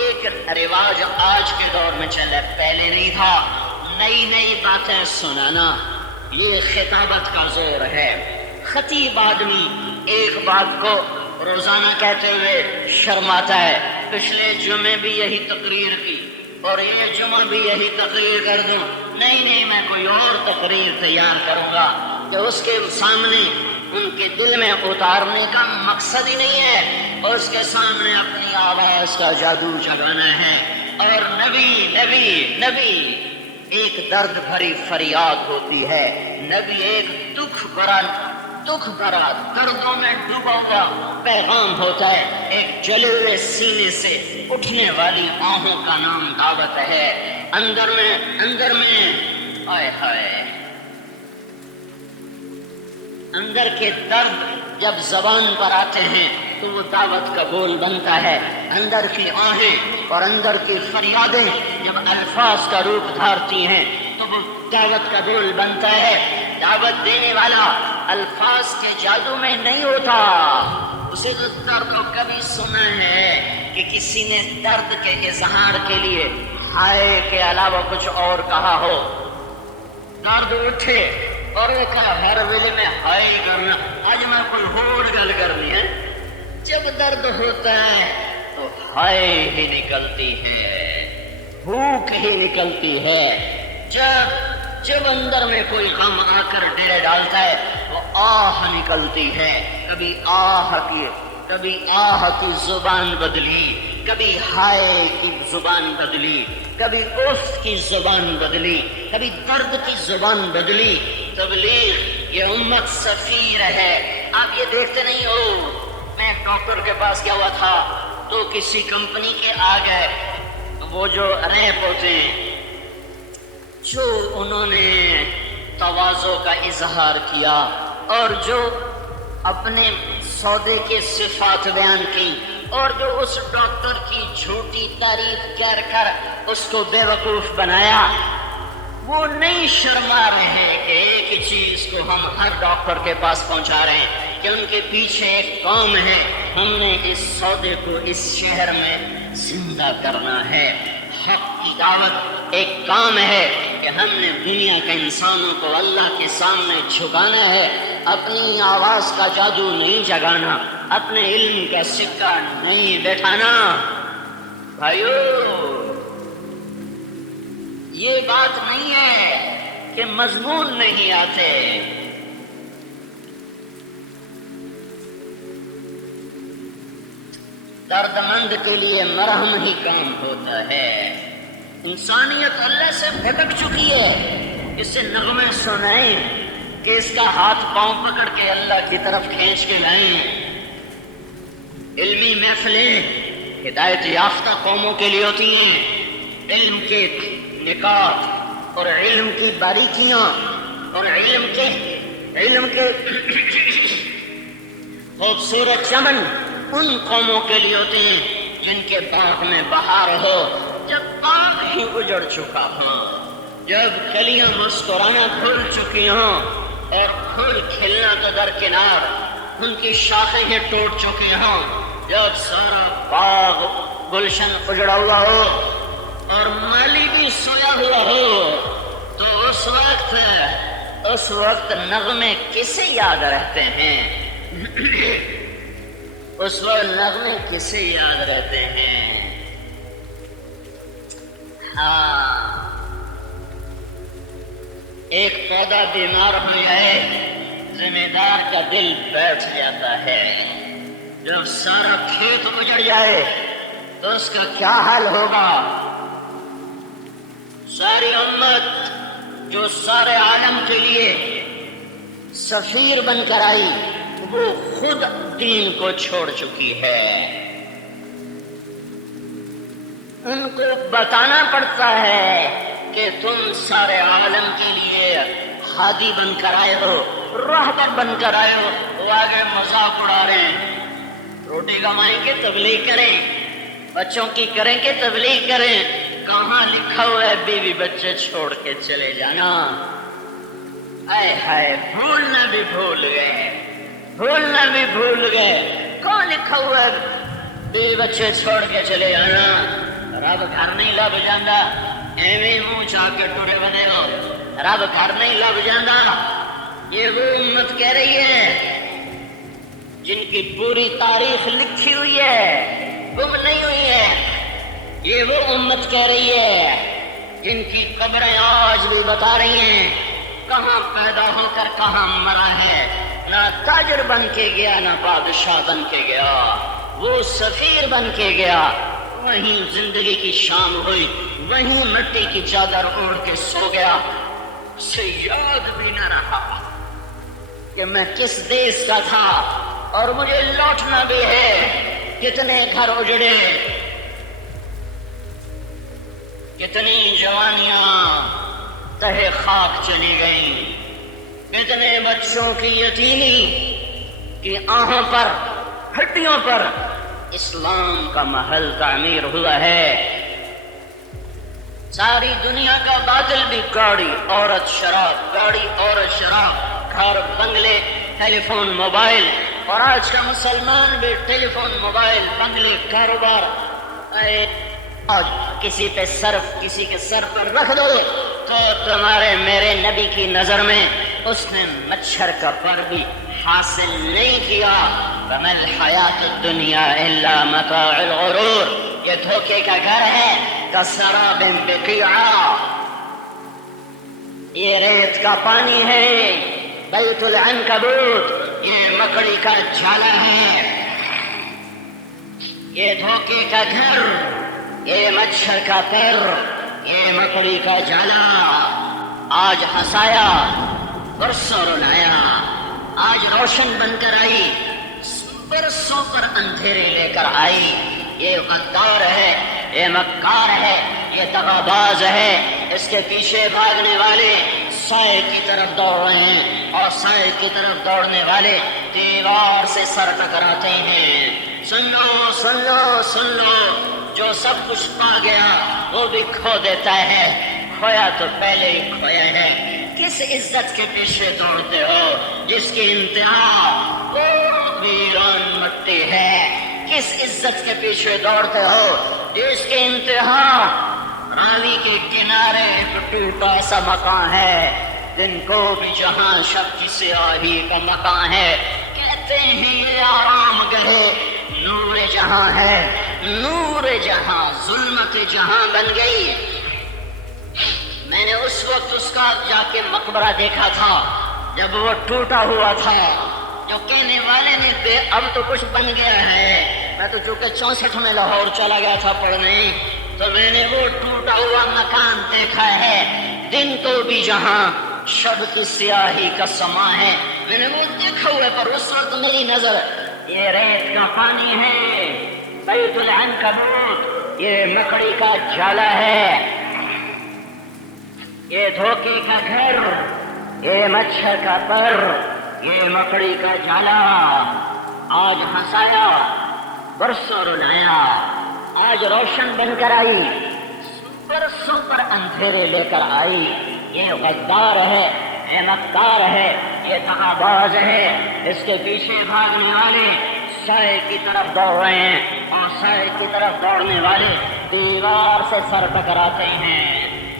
ایک رواج آج کے دور میں چلا، پہلے نہیں تھا، نئی باتیں سنانا، یہ خطابت کا زور ہے۔ خطیب آدمی ایک بات کو روزانہ کہتے ہوئے شرماتا ہے، پچھلے جمعے بھی یہی تقریر کی اور یہ جمعہ بھی یہی تقریر کر دوں، نہیں میں کوئی اور تقریر تیار کروں گا، تو اس کے سامنے ان کے دل میں اتارنے کا مقصد ہی نہیں ہے، اور اس کے سامنے اپنی آواز کا جادو جگانا ہے۔ اور نبی ایک درد بھری فریاد ہوتی ہے، نبی ایک دکھ بھرا دردوں میں ڈوبا ہوا پیغام ہوتا ہے، ایک جلے ہوئے سینے سے اٹھنے والی آہوں کا نام دعوت ہے، اندر میں اندر کے درد جب زبان پر آتے ہیں تو وہ دعوت کا بول بنتا ہے، اندر کی آہیں اور اندر کی فریادیں جب الفاظ کا روپ دھارتی ہیں تو وہ دعوت کا بول بنتا ہے۔ دعوت دینے والا الفاظ کے جادو میں نہیں ہوتا، اسے تو درد کو کبھی سنا ہے کہ کسی نے درد کے اظہار کے لیے ہائے کے علاوہ کچھ اور کہا ہو، درد اٹھے اور ایک ہر ویلے میں ہائے کرنا، آج میں کوئی اور گل کرنی ہے، جب درد ہوتا ہے ہائے ہی نکلتی ہے، بھوک ہی نکلتی ہے۔ جب اندر میں کوئی غم آ کر ڈیرے ڈالتا ہے وہ آہ نکلتی ہے، کبھی آہ کی زبان بدلی، کبھی ہائے کی زبان بدلی، کبھی اف کی زبان بدلی، کبھی درد کی زبان بدلی۔ تبلیغ یہ امت سفیر ہے۔ آپ یہ دیکھتے نہیں ہو، میں ایک ڈاکٹر کے پاس گیا ہوا تھا تو کسی کمپنی کے آ گئے، وہ جو ریپ ہوتے ہیں، جو انہوں نے تواضع کا اظہار کیا اور جو اپنے سودے کے صفات بیان کی اور جو اس ڈاکٹر کی جھوٹی تعریف کر کر اس کو بے وقوف بنایا، وہ نہیں شرما رہے ہیں کہ ایک ہی چیز کو ہم ہر ڈاکٹر کے پاس پہنچا رہے ہیں کہ ان کے پیچھے ایک قوم ہے، ہم نے اس سودے کو اس شہر میں زندہ کرنا ہے۔ حق کی دعوت ایک کام ہے کہ ہم نے دنیا کے انسانوں کو اللہ کے سامنے جھکانا ہے، اپنی آواز کا جادو نہیں جگانا، اپنے علم کا سکہ نہیں بیٹھانا۔ بھائیو، یہ بات نہیں ہے کہ مضمون نہیں آتے، درد مند کے لیے مرہم ہی کام ہوتا ہے۔ انسانیت اللہ سے بھٹک چکی ہے، اسے نغمے سنائیں کہ اس کا ہاتھ پاؤں پکڑ کے اللہ کی طرف کھینچ کے لائیں۔ علمی محفلیں ہدایت یافتہ قوموں کے لیے ہوتی ہیں، علم کے نکات اور علم کی باریکیاں اور علم کے خوبصورت چمن ان قوموں کے لیے ہوتے ہیں جن کے باغ میں بہار ہو، جب باغ ہی اجڑ چکا ہو، جب کلیاں مسکرانا کھل چکی ہوں اور پھول کھلنا تو درکنار، ان کی شاخیں ہی ٹوٹ چکی ہوں، جب سارا باغ گلشن اجڑا ہوا ہو اور مالی بھی سویا ہوا ہو، تو اس وقت نغمے کسے یاد رہتے ہیں؟ اس وقت نغمے کسے یاد رہتے ہیں؟ ہاں، ایک پودا بیمار ہو جائے، ذمہ دار کا دل بیٹھ جاتا ہے۔ جب سارا کھیت اجڑ جائے تو اس کا کیا حال ہوگا؟ ساری امت جو سارے عالم کے لیے سفیر بن کر آئی، وہ خود دین کو چھوڑ چکی ہے۔ ان کو بتانا پڑتا ہے کہ تم سارے عالم کے لیے ہادی بن کر آئے ہو، راہبر بن کر آئے ہو۔ وہ آگے مذاق اڑا رہے ہیں، روٹی کمائیں گے تبلیغ کریں، بچوں کی کریں گے تبلیغ کریں۔ کہاں لکھا ہوا ہے بیوی بچے چھوڑ کے چلے جانا؟ آئے ہائے، بھولنا بھی بھول گئے۔ کہاں لکھا ہوا ہے بیوی بچے چھوڑ کے چلے جانا؟ رب گھر نہیں لب جانا، ایویں منہ چاہ کے ٹورے بنے ہو، رب گھر نہیں لب جانا۔ یہ وہ امت کہہ رہی ہے جن کی پوری تاریخ لکھی ہوئی ہے، گم نہیں ہوئی ہے۔ یہ وہ امت کہہ رہی ہے جن کی قبریں آج بھی بتا رہی ہیں کہاں پیدا ہو کر کہاں مرا ہے، نہ تاجر بن کے گیا نہ بادشاہ بن کے گیا، وہ سفیر بن کے گیا، وہیں زندگی کی شام ہوئی، وہیں مٹی کی چادر اوڑھ کے سو گیا، اسے یاد بھی نہ رہا کہ میں کس دیش کا تھا اور مجھے لوٹنا بھی ہے۔ کتنے گھر اجڑے، کتنی جوانیاں تہے خاک چلی گئیں، کتنے بچوں کی یتیمی کی آہوں پر، ہڈیوں پر اسلام کا محل تعمیر ہوا ہے۔ ساری دنیا کا باطل بھی گاڑی عورت شراب، گاڑی عورت شراب، گھر بنگلے، ٹیلی فون موبائل، اور آج کا مسلمان بھی ٹیلی فون موبائل بنگلے کاروبار۔ آج کسی پہ صرف کسی کے سر پر رکھ دو تو تمہارے میرے نبی کی نظر میں اس نے مچھر کا پر بھی حاصل نہیں کیا۔ فما الحیات الدنیا الا متاع الغرور، یہ دھوکے کا گھر ہے، کسراب بقیعہ، یہ ریت کا پانی ہے، بیت العنکبوت، یہ مکڑی کا جالا ہے، یہ دھوکے کا گھر، یہ مچھر کا پر، یہ مکڑی کا جالا، آج ہنسایا برسوں رلایا، آج روشن بن کر آئی برسوں پر اندھیرے لے کر آئی، یہ غدار ہے، یہ مکار ہے، یہ دغاباز ہے، اس کے پیچھے بھاگنے والے سائے کی طرف دوڑ رہے ہیں اور سائے کی طرف دوڑنے والے دیوار سے سر ٹکراتے ہیں۔ سن لو سن لو سن لو، جو سب کچھ پا گیا وہ بھی کھو دیتا ہے، کھویا تو پہلے ہی کھویا ہے۔ کس عزت کے پیچھے دوڑتے ہو جس کی انتہا وہ ویران مٹی ہے؟ کس عزت کے پیچھے دوڑتے ہو جس کی انتہا راوی کے کنارے ایک ٹوٹا سا مکان ہے، دن کو بھی جہاں شب کی سیاہی کا مکان ہے، کہتے ہیں یہ آرام گہے نور جہاں ہے، نور جہاں ظلمت جہاں بن گئی۔ میں نے اس وقت اس کا جا کے مقبرہ دیکھا تھا جب وہ ٹوٹا ہوا تھا، جو کہنے والے نے بے اب تو کچھ بن گیا ہے، میں تو چونکہ 64 میں لاہور چلا گیا تھا پڑھنے، تو میں نے وہ ٹوٹا ہوا مکان دیکھا ہے، دن تو بھی جہاں شب کی سیاہی کا سما ہے، میں نے وہ دیکھا ہوا ہے، پر اس وقت میری نظر یہ ریت کا پانی ہے، بیت العنکبوت، یہ مکڑی کا جالا ہے، یہ دھوکے کا گھر، یہ مچھر کا پر، یہ مکڑی کا جالا، آج ہنسایا برسوں رلایا، آج روشن بن کر آئی برسوں پر اندھیرے لے کر آئی، یہ غدار ہے، یہ مکار ہے، یہ دغاباز ہے، اس کے پیچھے بھاگنے والے سائے کی طرف دوڑ رہے ہیں اور سائے کی طرف دوڑنے والے دیوار سے سر ٹکراتے ہیں۔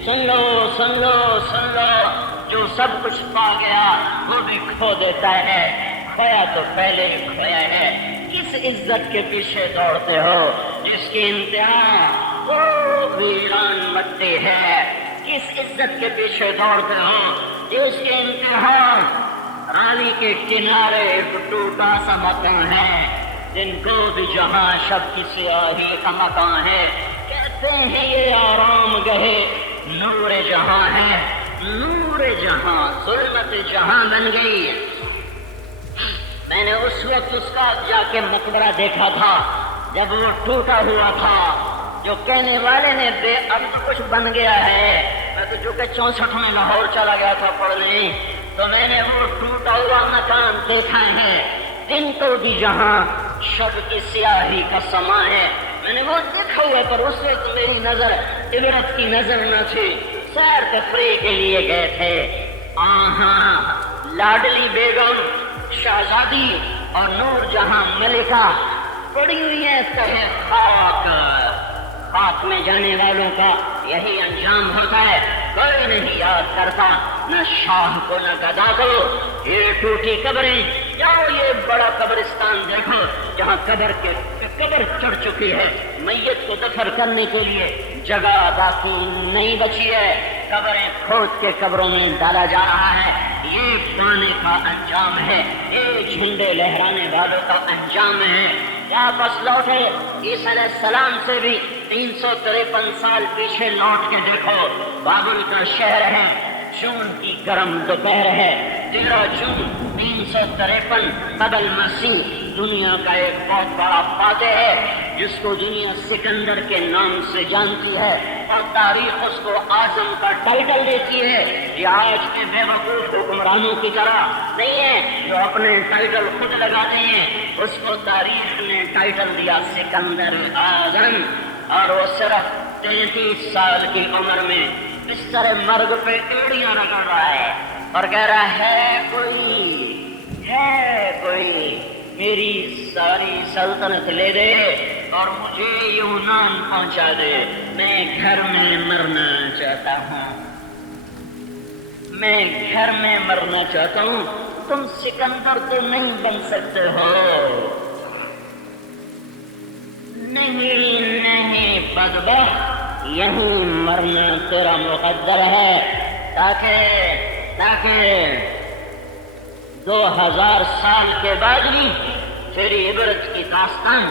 سن لو سن لو سن لو، جو سب کچھ پا گیا وہ بھی کھو دیتا ہے، کھویا تو پہلے ہی کھویا ہے۔ کس عزت کے پیچھے دوڑتے ہو جس کی انتہا وہ ویران مٹی ہے؟ کس عزت کے پیچھے دوڑتے ہو جس کی انتہا راوی کے کنارے ایک ٹوٹا سا مکان ہے، دن کو بھی جہاں شب کی سیاہی کا مکان ہے، کہتے ہیں یہ آرام گہے نور جہاں ہے، نور جہاں ظلمت جہاں بن گئی۔ میں نے اس وقت اس کا جا کے مقبرہ دیکھا تھا جب وہ ٹوٹا ہوا تھا، جو کہنے والے نے بے اب تو کچھ بن گیا ہے، میں تو جو کہ 64 میں لاہور چلا گیا تھا پڑھنے، تو میں نے وہ ٹوٹا ہوا مکان دیکھا ہے، دن تو بھی جہاں شب کی سیاہی کا سما ہے، میں نے وہ دیکھا ہوا، پر اس وقت میری نظر عبرت کی نظر نہ تھی، سیر تفریح کے لیے گئے تھے۔ آہاں لاڈلی بیگم شہزادی اور نور جہاں ملکہ پڑی ہوئی ہے تہے خاک، خاک میں جانے والوں کا یہی انجام ہوتا ہے، کوئی نہیں یاد کرتا، نہ شاہ کو نہ گدا کو۔ یہ ٹوٹی قبریں، جاؤ یہ بڑا قبرستان دیکھو جہاں قبر چڑھ چکی ہے، میت کو دفن کرنے کے لیے جگہ باقی نہیں بچی ہے، قبریں کھود کے قبروں میں ڈالا جا رہا ہے، یہ پانے کا انجام ہے، یہ جھنڈے لہرانے والوں کا انجام ہے۔ کیا بس لوٹے عیسیٰ علیہ السلام سے بھی 353 سال پیچھے لوٹ کے دیکھو، بابل کا شہر ہے، جون کی گرم دوپہر ہے، 13 جون 353 قبل مسیح، دنیا کا ایک بہت بڑا فاتح ہے جس کو دنیا سکندر کے نام سے جانتی ہے اور تاریخ اس کو اعظم کا ٹائٹل دیتی ہے۔ یہ آج کے بے وقوف حکمرانوں کی طرح نہیں ہے جو اپنے ٹائٹل خود لگاتے ہیں، اس کو تاریخ نے ٹائٹل دیا سکندر اعظم، اور وہ صرف 33 سال کی عمر میں بستر مرگ پہ ایڑیاں رگڑ رہا ہے اور کہہ رہا ہے کوئی میری ساری سلطنت لے دے اور مجھے یونان پہنچا دے، میں گھر میں مرنا چاہتا ہوں، میں گھر میں مرنا چاہتا ہوں، تم سکندر تو نہیں بن سکتے ہو۔ نہیں نہیں بدبخت، یہیں مرنا تیرا مقدر ہے، تاکہ 2000 سال کے بعد بھی تیری عبرت کی داستان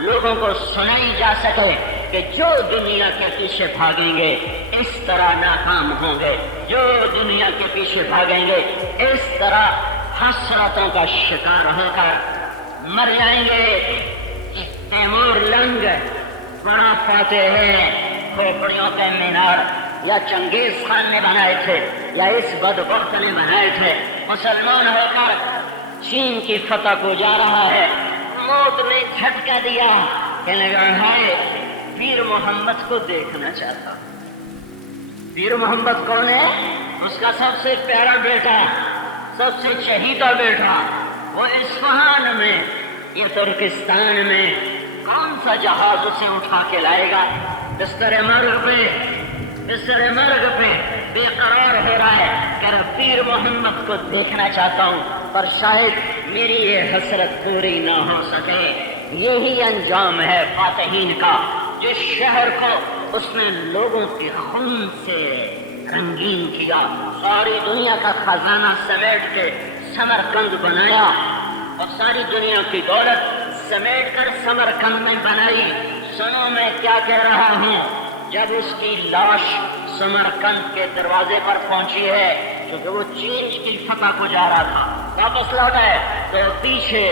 لوگوں کو سنائی جا سکے کہ جو دنیا کے پیچھے بھاگیں گے اس طرح ناکام ہوں گے، جو دنیا کے پیچھے بھاگیں گے اس طرح حسرتوں کا شکار ہو کر مر جائیں گے۔ تیمور لنگ بڑا فاتح ہے، کھوپڑیوں کے مینار یا چنگیز خان نے بنائے تھے یا اس بدبخت نے بنائے تھے، مسلمان ہو کر چین کی فتح کو جا رہا ہے، موت نے جھٹکا دیا، کہنے لگا ہے پیر محمد کو دیکھنا چاہتا۔ پیر محمد کون ہے؟ اس کا سب سے پیارا بیٹا، سب سے چہیتا بیٹا، وہ اصفہان میں، یہ ترکستان میں کون سا جہاز اسے اٹھا کے لائے گا؟ بستر مرگ پہ بے قرار ہو رہا ہے کہ پیر محمد کو دیکھنا چاہتا ہوں، پر شاید میری یہ حسرت پوری نہ ہو سکے۔ یہی انجام ہے فاتحین کا، جس شہر کو اس نے لوگوں کے خون سے رنگین کیا، ساری دنیا کا خزانہ سمیٹ کے سمرقند بنایا اور ساری دنیا کی دولت سمیٹ کر سمرقند میں بنائی۔ سنو میں کیا کہہ رہا ہوں، جب اس کی لاش سمرقند کے دروازے پر پہنچی ہے، کیونکہ وہ چین کی فتح کو جا رہا تھا، واپس لوٹا ہے، تو پیچھے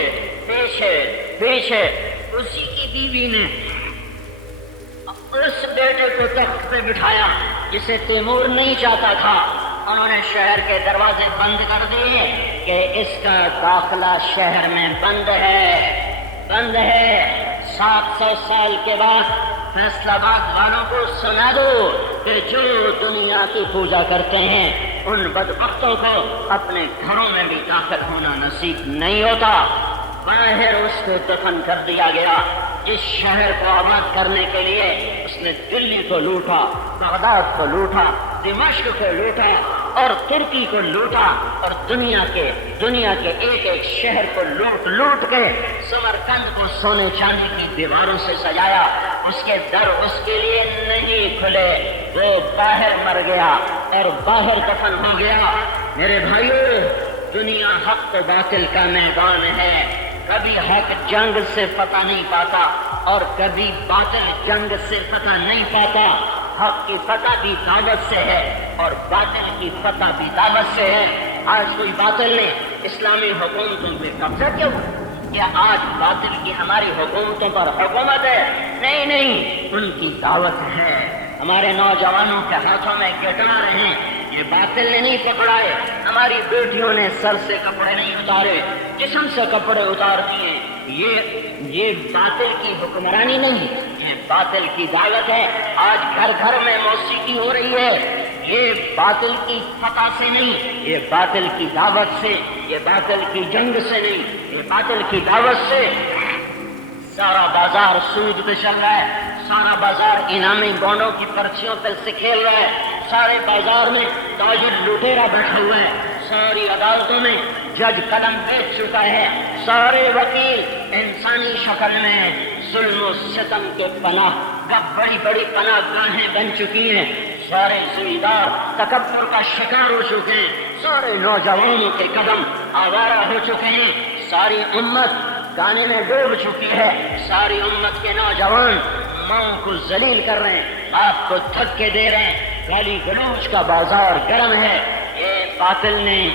اسی کی بیوی نے اس بیٹے کو تخت پہ بٹھایا جسے تیمور نہیں چاہتا تھا۔ انہوں نے شہر کے دروازے بند کر دیے کہ اس کا داخلہ شہر میں بند ہے۔ 700 سال کے بعد فیصل آباد والوں کو سنا دو کہ جو دنیا کی پوجا کرتے ہیں ان بدبختوں کو اپنے گھروں میں بھی داخل ہونا نصیب نہیں ہوتا۔ باہر اس کو دفن کر دیا گیا۔ اس شہر کو آباد کرنے کے لیے اس نے دلی کو لوٹا، بغداد کو لوٹا، دمشق کو لوٹا اور ترکی کو لوٹا اور دنیا کے ایک شہر کو لوٹ کے سمرقند کو سونے چاندی کی دیواروں سے سجایا۔ اس کے در اس کے لیے نہیں کھلے، وہ باہر مر گیا اور باہر دفن ہو گیا۔ میرے بھائیو، دنیا حق و باطل کا میدان ہے، کبھی حق جنگ سے فتح نہیں پاتا اور کبھی باطل جنگ سے فتح نہیں پاتا۔ حق کی فتح بھی دعوت سے ہے اور باطل کی فتح بھی دعوت سے ہے۔ آج کوئی باطل نے اسلامی حکومتوں پہ قبضہ کیوں؟ کیا آج باطل کی ہماری حکومتوں پر حکومت ہے؟ نہیں، ان کی دعوت ہے۔ ہمارے نوجوانوں کے ہاتھوں میں گٹار ہیں، یہ باطل نے نہیں پکڑائے۔ ہماری بیٹیوں نے سر سے کپڑے نہیں اتارے، جسم سے کپڑے اتار دیے۔ یہ باطل کی حکمرانی نہیں، یہ باطل کی دعوت ہے۔ آج گھر گھر میں موسیقی ہو رہی ہے، یہ باطل کی فتح سے نہیں، یہ باطل کی دعوت سے، یہ باطل کی جنگ سے نہیں، یہ باطل کی دعوت سے۔ سارا بازار سود پہ چل رہا ہے، سارا بازار انعامی بانڈوں کی پرچیوں پہ سے کھیل رہا ہے، سارے بازار میں تاجر لٹیرا بیٹھا ہوا ہے، ساری عدالتوں میں جج قدم بیچ چکا ہے، سارے وکیل انسانی شکل میں ظلم و ستم کے بڑی بڑی پناہ گاہیں بن چکی ہیں، سارے زمیندار تکبر کا شکار ہو چکے ہیں، سارے نوجوانوں کے قدم آوارہ ہو چکے ہیں، ساری امت گانے میں ڈوب چکی ہے، ساری امت کے نوجوان ماں کو ذلیل کر رہے ہیں، آپ کو دھکے دے رہے ہیں، گالی گلوچ کا بازار گرم ہے۔ یہ باطل نے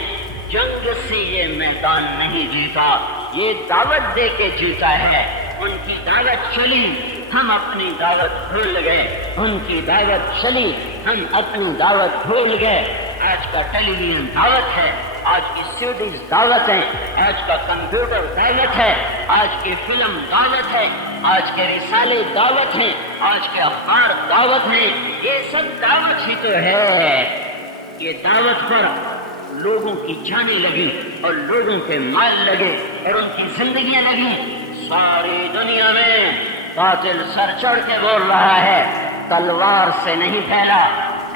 جنگ سے یہ میدان نہیں جیتا، یہ دعوت دے کے جیتا ہے۔ ان کی دعوت چلی، ہم اپنی دعوت بھول گئے، ان کی دعوت چلی، ہم اپنی دعوت بھول گئے۔ آج کا ٹیلی ویژن دعوت ہے، آج کی سیڈیز دعوت ہے، آج کا کمپیوٹر دعوت ہے، آج کی فلم دعوت ہے، آج کے رسالے دعوت ہیں، آج کے اخبار دعوت ہیں، یہ سب دعوت ہی تو ہے۔ یہ دعوت پر لوگوں کی جانیں لگی اور لوگوں کے مال لگے اور ان کی زندگیاں لگی۔ ساری دنیا میں باطل سر چڑھ کے بول رہا ہے، تلوار سے نہیں پھیلا،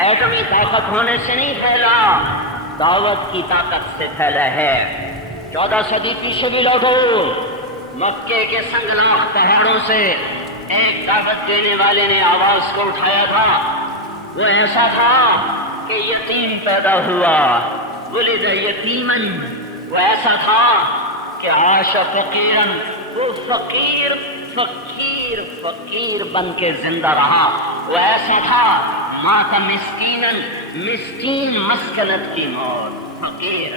ایٹمی طاقت ہونے سے نہیں پھیلا، دعوت کی طاقت سے پھیلا ہے۔ 14 صدی پیچھے بھی لوٹو، مکے کے سنگلاخ پہاڑوں سے ایک دعوت دینے والے نے آواز کو اٹھایا تھا. وہ ایسا تھا کہ یتیم پیدا ہوا، ولد یتیمن. وہ ایسا تھا کہ عاش فقیرن، وہ فقیر فقیر فقیر بن کے زندہ رہا. وہ ایسا تھا مات مسکینن، مسکین مسکنت کی موت. فقیر،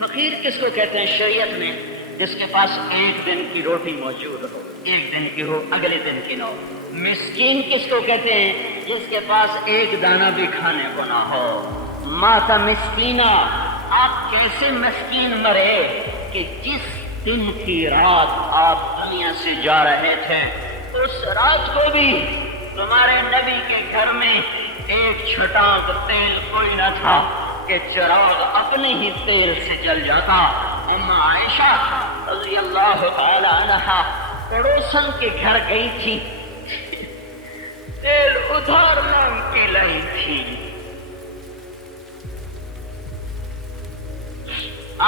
فقیر کس کو کہتے ہیں شریعت میں؟ جس کے پاس ایک دن کی روٹی موجود ہو، ایک دن کی ہو اگلے دن کی نہ ہو. مسکین کس کو کہتے ہیں؟ جس کے پاس ایک دانہ بھی کھانے کو نہ ہو. مات مسکینہ، آپ کیسے مسکین مرے کہ جس دن کی رات آپ دنیا سے جا رہے تھے اس رات کو بھی تمہارے نبی کے گھر میں ایک چھٹانک تیل کوئی نہ تھا کہ چراغ اپنے ہی تیل سے جل جاتا. اما عائشہ رضی اللہ تعالی عنہا پڑوسن کے گھر گئی تھی، تیل ادھار مانگ کے لائی تھی.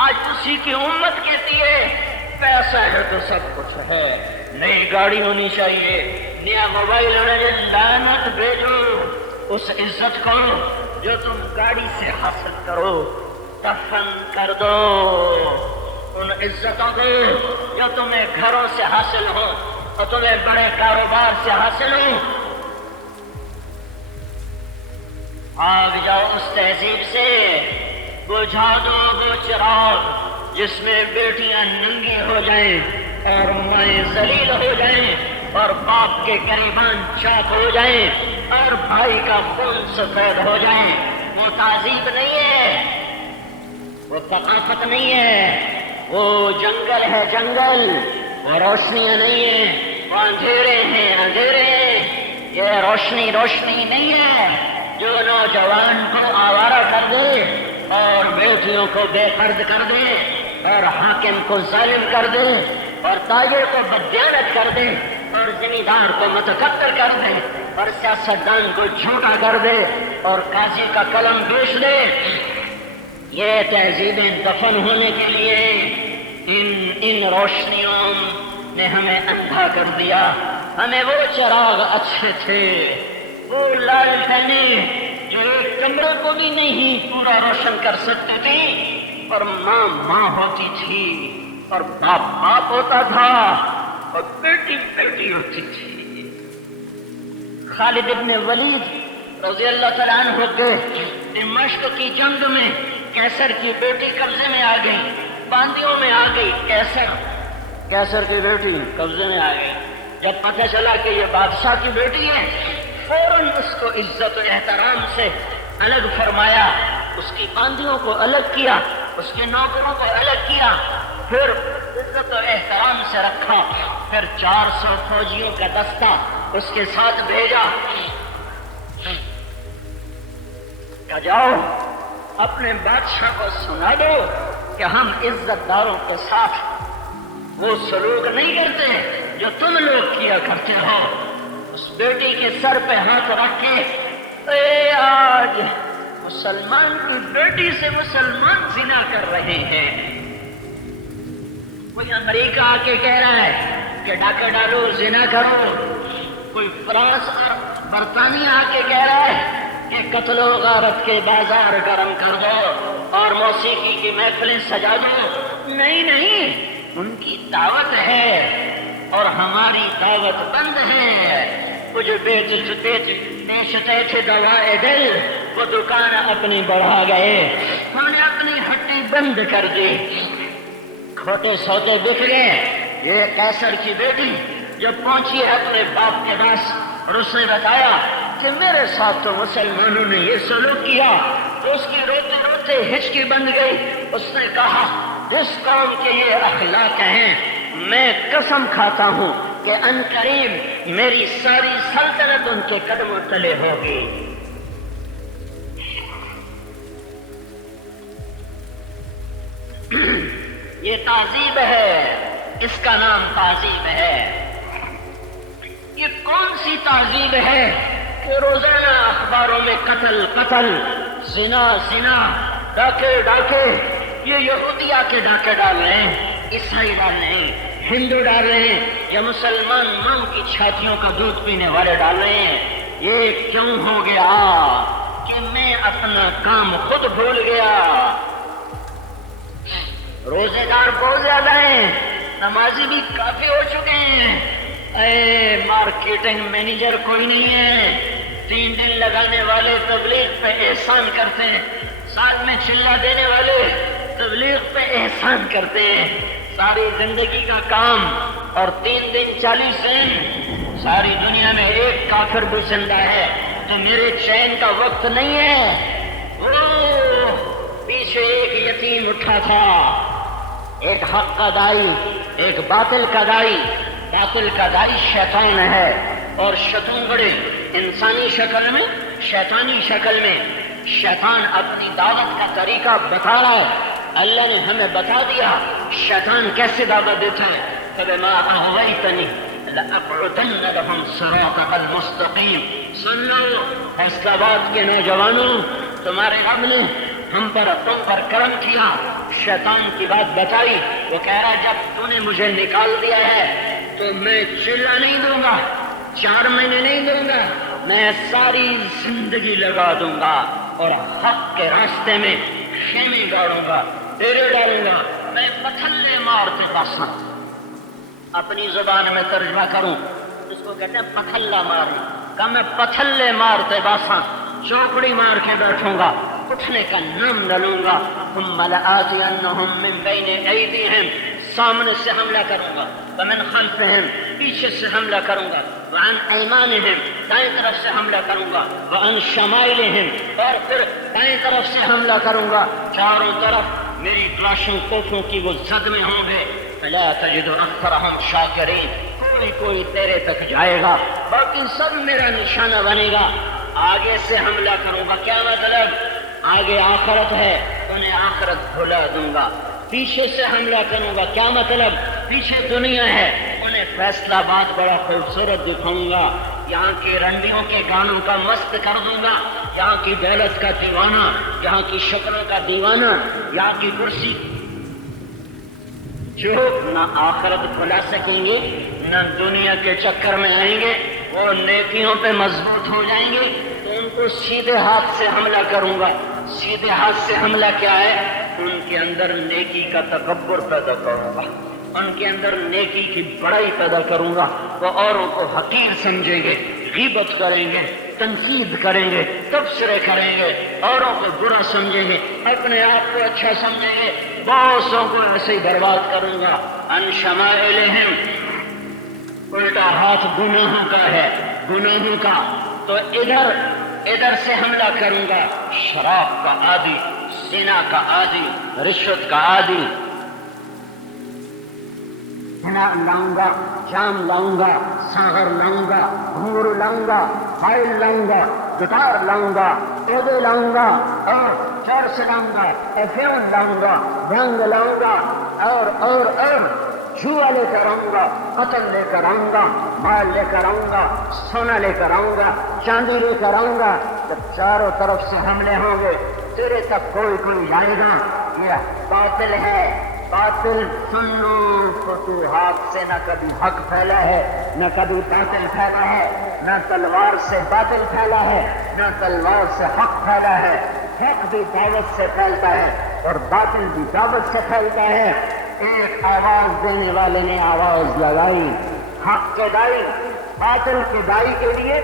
آج اسی کی امت کہتی ہے پیسہ ہے تو سب کچھ ہے، نئی گاڑی ہونی چاہیے، نیا موبائل ہونا چاہیے. لعنت بھیجو اس عزت کو جو تم گاڑی سے حاصل کرو. دفن کر دو ان عزتوں کو جو تمہیں گھروں سے حاصل ہو اور تمہیں بڑے کاروبار سے حاصل ہو. آگ جاؤ اس تہذیب سے، بجھا دو وہ چراغ جس میں بیٹیاں ننگی ہو جائیں اور مائیں ذلیل ہو جائیں اور باپ کے گریبان چاک ہو جائیں اور بھائی کا خون سفید ہو جائے. وہ تہذیب نہیں ہے، وہ ثقافت نہیں ہے، وہ جنگل ہے جنگل. وہ روشنیاں نہیں ہیں، وہ اندھیرے ہیں اندھیرے. یہ روشنی روشنی نہیں ہے جو نوجوان کو آوارہ کر دے اور بیٹیوں کو بے قرض کر دے اور حاکم کو ظالم کر دے اور تاجر کو بددیانت کر دے اور زمیندار کو متکبر کر دے اور سیاستدان کو جھوٹا کر دے اور قاضی کا قلم بیچ دے. یہ تہذیبیں دفن ہونے کے لیے ان روشنیوں نے ہمیں اندھا کر دیا. ہمیں وہ چراغ اچھے تھے، وہ لالٹنیں جو ایک کمرے کو بھی نہیں پورا روشن کر سکتی تھی، اور ماں ماں ہوتی تھی اور باپ باپ ہوتا تھا اور بیٹی بیٹی ہوتی تھی. خالد ابن ولید رضی اللہ تعالیٰ عنہ کے دمشق کی جنگ میں کیسر کی بیٹی قبضے میں آ گئی، باندیوں میں آ گئی. کیسر کی بیٹی قبضے میں آ گئی. جب پتہ چلا کہ یہ بادشاہ کی بیٹی ہے، فوراً اس کو عزت و احترام سے الگ فرمایا، اس کی باندیوں کو الگ کیا، اس کے نوکروں کو الگ کیا، پھر عزت و احترام سے رکھا. پھر 400 فوجیوں کا دستہ اس کے ساتھ بھیجا کہ جاؤ اپنے بادشاہ کو سنا دو کہ ہم عزت داروں کے ساتھ وہ سلوک نہیں کرتے جو تم لوگ کیا کرتے ہو. اس بیٹی کے سر پہ ہاتھ رکھ کے آج مسلمان کی بیٹی سے مسلمان زنا کر رہے ہیں. کوئی امریکہ آ کے کہہ رہا ہے کہ ڈاکہ ڈالو زنا کرو، کوئی فرانس اور برطانیہ آ کے کہہ رہا ہے کہ قتل و غارت کے بازار گرم کر دو اور موسیقی کی محفلیں سجا دو. نہیں نہیں، ان کی دعوت ہے اور ہماری دعوت بند ہے. وہ جو بیچتے تھے دوائے دل، وہ دکان اپنی بڑھا گئے، ہم نے اپنی ہٹی بند کر دی، کھوٹے سودے بک گئے. یہ کیسر کی بیٹی جب پہنچی ہے اپنے باپ کے پاس اور اس نے بتایا کہ میرے ساتھ تو مسلمانوں نے یہ سلوک کیا، تو اس کی روتے روتے ہچکی بند گئی. اس نے کہا جس قوم کے یہ اخلاق ہیں میں قسم کھاتا ہوں کہ عنقریب میری ساری سلطنت ان کے قدموں تلے ہوگی. یہ تہذیب ہے، اس کا نام تہذیب ہے. یہ کون سی تہذیب ہے کہ روزانہ اخباروں میں قتل قتل، زنا زنا، ڈاکے ڈاکے، یہ یہودی آ کے ڈاکے ڈال رہے ہیں، عیسائی ڈال رہے ہیں، ہندو ڈال رہے ہیں، یا مسلمان ماں کی چھاتیوں کا دودھ پینے والے ڈال رہے ہیں۔ یہ کیوں ہو گیا کہ میں اپنا کام خود بھول گیا؟ روزے دار بہت زیادہ ہیں، نمازی بھی کافی ہو چکے ہیں، اے مارکیٹنگ مینیجر کوئی نہیں ہے، 3 دن لگانے والے تبلیغ پہ احسان کرتے ہیں، سال میں چلا دینے والے تبلیغ پہ احسان کرتے ہیں، ساری زندگی کا کام اور 3 دن 40 دن، ساری دنیا میں ایک کافر بھی زندہ ہے تو میرے چین کا وقت نہیں ہے۔ پیچھے ایک یتیم اٹھا تھا، ایک حق کا دائی، ایک باطل کا دائی۔ باطل کا دائی شیطان ہے، اور شتونگڑے انسانی شکل میں، شیطانی شکل میں شیطان اپنی دعوت کا طریقہ بتا رہا ہے۔ اللہ نے ہمیں بتا دیا شیطان کیسے دعوت دیتا ہے۔ فَبِمَا أَغْوَيْتَنِي لَأَقْعُدَنَّ لَهُمْ صِرَاطَكَ الْمُسْتَقِيمَ۔ سن لو فیصلہ آباد کے نوجوانوں، تمہارے رب نے ہم پر، تم پر کرم کیا، شیطان کی بات بتائی۔ وہ کہہ رہا جب تو نے مجھے نکال دیا ہے تو میں چلا نہیں دوں گا، 4 مہینے نہیں دوں گا، میں ساری زندگی لگا دوں گا اور حق کے راستے میں خیمے گاڑوں گا، ڈیرے ڈالوں گا، میں پتھلے مارتے باساں۔ اپنی زبان میں ترجمہ کروں، اس کو کہتے ہیں پتھلا مارے، کہ میں پتھلے مارتے باساں، چوکڑی مار کے بیٹھوں گا، اٹھنے کا نام نہ لوں گا۔ ثم لآتینہم من بین ایدیہم، سامنے سے حملہ کروں گا، ومن خلفہم، پیچھے سے حملہ کروں گا، وعن ایمانہم، دائیں طرف سے حملہ کروں گا، وعن شمائلہم، اور پھر دائیں طرف سے حملہ کروں گا۔ چاروں طرف میری کلاشوں توپوں کی وہ زد میں ہوں گے۔ فلا تجد اکثرہم شاکرین، کوئی تیرے تک جائے گا، باقی سب میرا نشانہ بنے گا۔ آگے سے حملہ کروں گا، کیا مطلب؟ آگے آخرت ہے، انہیں آخرت بھلا دوں گا۔ پیچھے سے حملہ کروں گا، کیا مطلب؟ پیچھے دنیا ہے، انہیں فیصلہ آباد بڑا خوبصورت دکھاؤں گا، یہاں کے رنڈیوں کے گانوں کا مست کر دوں گا، یہاں کی دولت کا دیوانہ، یہاں کی شکلوں کا دیوانہ، یہاں کی کرسی۔ جو نہ آخرت بھلا سکیں گے، نہ دنیا کے چکر میں آئیں گے، وہ نیکیوں پہ مضبوط ہو جائیں گے تو ان کو سیدھے ہاتھ سے حملہ کروں گا۔ سیدھے ہاتھ سے حملہ کیا ہے؟ ان کے اندر نیکی کا تکبر پیدا کروں گا، ان کے اندر نیکی کی بڑائی پیدا کروں گا، وہ اوروں کو حقیر سمجھیں گے، غیبت کریں گے، تنقید کریں گے، تبصرے کریں گے، اوروں کو برا سمجھیں گے، اپنے آپ کو اچھا سمجھیں گے، بہتوں کو ایسے ہی برباد کروں گا۔ ان شمائلہم، الٹا ہاتھ گناہوں کا ہے، گناہوں کا، تو ادھر سے حملہ کروں گا۔ شراب کا عادی، زنا کا عادی، رشوت کا عادی، زنا لاؤں گا، جام لاؤں گا، ساغر لاؤں گا، گھنگرو لاؤں گا، فائل لاؤں گا، گٹار لاؤں گا، عہدے لاؤں گا، اور چرس لاؤں گا، افیون لاؤں گا، رنگ لاؤں گا، اور جوا لے کر آؤں گا، قتل لے کر آؤں گا، مال لے کر آؤں گا، سونا لے کر آؤں گا، چاندی لے کر آؤں گا۔ جب چاروں طرف سے حملے ہوں گے، تیرے تک کوئی جائے گا۔ یہ باطل ہے، باطل سن لو، فتوحات سے نہ کبھی حق پھیلا ہے، نہ کبھی باطل پھیلا ہے، نہ تلوار سے باطل پھیلا ہے، نہ تلوار سے حق پھیلا ہے۔ حق بھی دعوت سے پھیلتا ہے اور باطل بھی دعوت سے پھیلتا ہے۔ ایک آواز دینے والے نے آواز لگائی، حق کے دائی، باطل کے دائی کے لیے،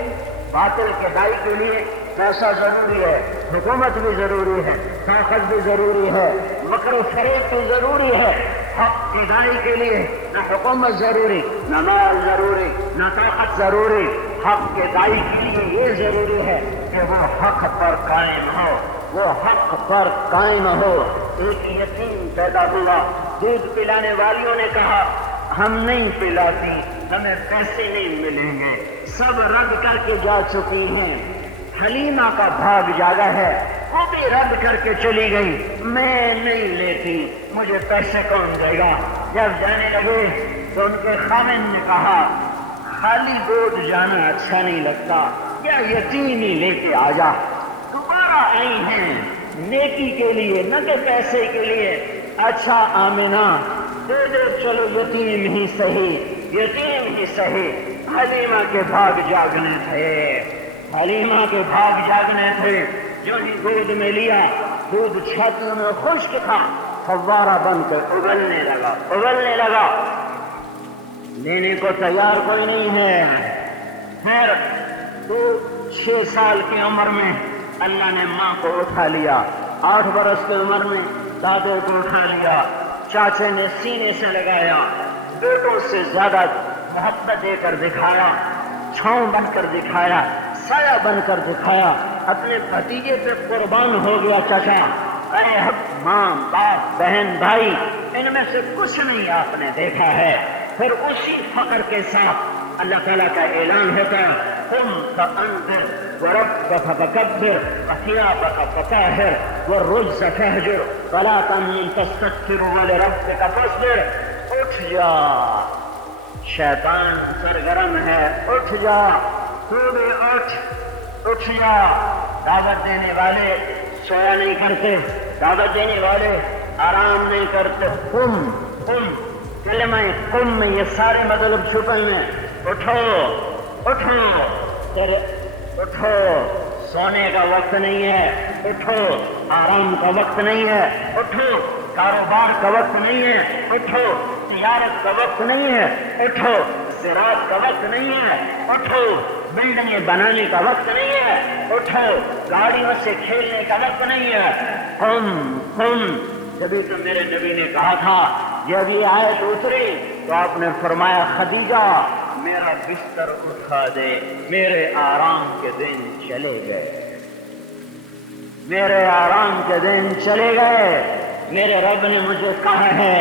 باطل کے دائی کے لیے پیسہ ضروری ہے، حکومت بھی ضروری ہے، طاقت بھی ضروری ہے، مکر و فریب بھی ضروری ہے۔ حق کی دائی کے لیے نہ حکومت ضروری، نہ مال ضروری، نہ طاقت ضروری، حق کے دائی کے لیے یہ ضروری ہے کہ وہ حق پر قائم ہو، وہ حق پر قائم ہو۔ ایک یتیم پیدا ہوا، دودھ پلانے والیوں نے کہا ہم نہیں پلاتی، ہمیں پیسے نہیں ملیں گے، سب رد کر کے جا چکی ہیں۔ حلیمہ کا بھاگ جاگا ہے، وہ بھی رد کر کے چلی گئی، میں نہیں لیتی، مجھے پیسے کون دے گا؟ جب جانے لگے تو ان کے خاوند نے کہا خالی گود جانا اچھا نہیں لگتا، یا یتیم ہی لے کے آ جا۔ دوبارہ آئی ہیں، نیکی کے لیے، نہ کہ پیسے کے لیے. اچھا آمنہ دے دے چلو یتیم ہی صحیح، یتیم ہی صحیح. حلیمہ کے بھاگ جاگنے تھے، حلیمہ کے بھاگ جاگنے تھے. جو ہی دودھ میں لیا، دودھ چھاتیوں میں خشک تھا، فوارہ بن کے اگلنے لگا، اگلنے لگا. لینے کو تیار کوئی نہیں ہے. پھر 6 سال کی عمر میں اللہ نے ماں کو اٹھا لیا، 8 برس کی عمر میں دادے کو اٹھا لیا، چاچے نے سینے سے لگایا، بیٹوں سے زیادہ محبت دے کر دکھایا، چھاؤں بن کر دکھایا، سایہ بن کر دکھایا. اپنے بھتیجے پہ قربان ہو گیا چچا. اے ماں باپ بہن بھائی، ان میں سے کچھ نہیں آپ نے دیکھا ہے. پھر اسی فخر کے ساتھ اللہ تعالیٰ کا اعلان ہوتا ہے قم فانذر وربک فکبر وثیابک فطہر والرجز فاہجر ولا تمنن تستکثر ولربک فاصبر. اٹھ جا، شیطان سرگرم ہے، اٹھ جا، تو بھی اٹھ جا. دعوت دینے والے سویا نہیں کرتے، دعوت دینے والے آرام نہیں کرتے. قم کلمہ قم میں یہ سارے مطلب چھپے ہیں. اٹھو، سونے کا وقت نہیں ہے، اٹھو. آرام کا وقت نہیں ہے، اٹھو. کاروبار کا وقت نہیں ہے، اٹھو. تجارت کا وقت نہیں ہے، اٹھو. زراعت کا وقت نہیں ہے، اٹھو. بلڈنگیں بنانے کا وقت نہیں ہے، اٹھو. گاڑیوں سے کھیلنے کا وقت نہیں ہے. قم. جبھی تو میرے نبی نے کہا تھا، جب یہ آیت اتری تو آپ نے فرمایا خدیجہ میرا بستر اٹھا دے، میرے آرام کے دن چلے گئے، میرے آرام کے دن چلے گئے. میرے رب نے مجھے کہا ہے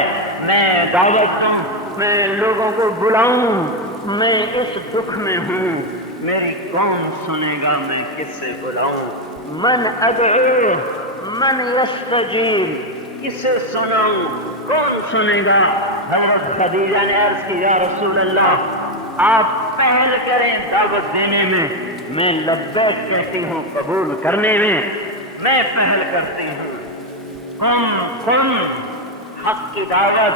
میں دعوت دوں، میں لوگوں کو بلاؤں، میں اس دکھ میں ہوں، میری کون سنے گا، میں کس سے بلاؤں. من ادعی من یستجیب، کسے سناؤں، کون سنے گا. حضرت خدیجہ نے عرض کی یا رسول اللہ آپ پہل کریں دعوت دینے میں لبیک کہتی ہوں، قبول کرنے میں پہل کرتی ہوں. قم. حق کی دعوت،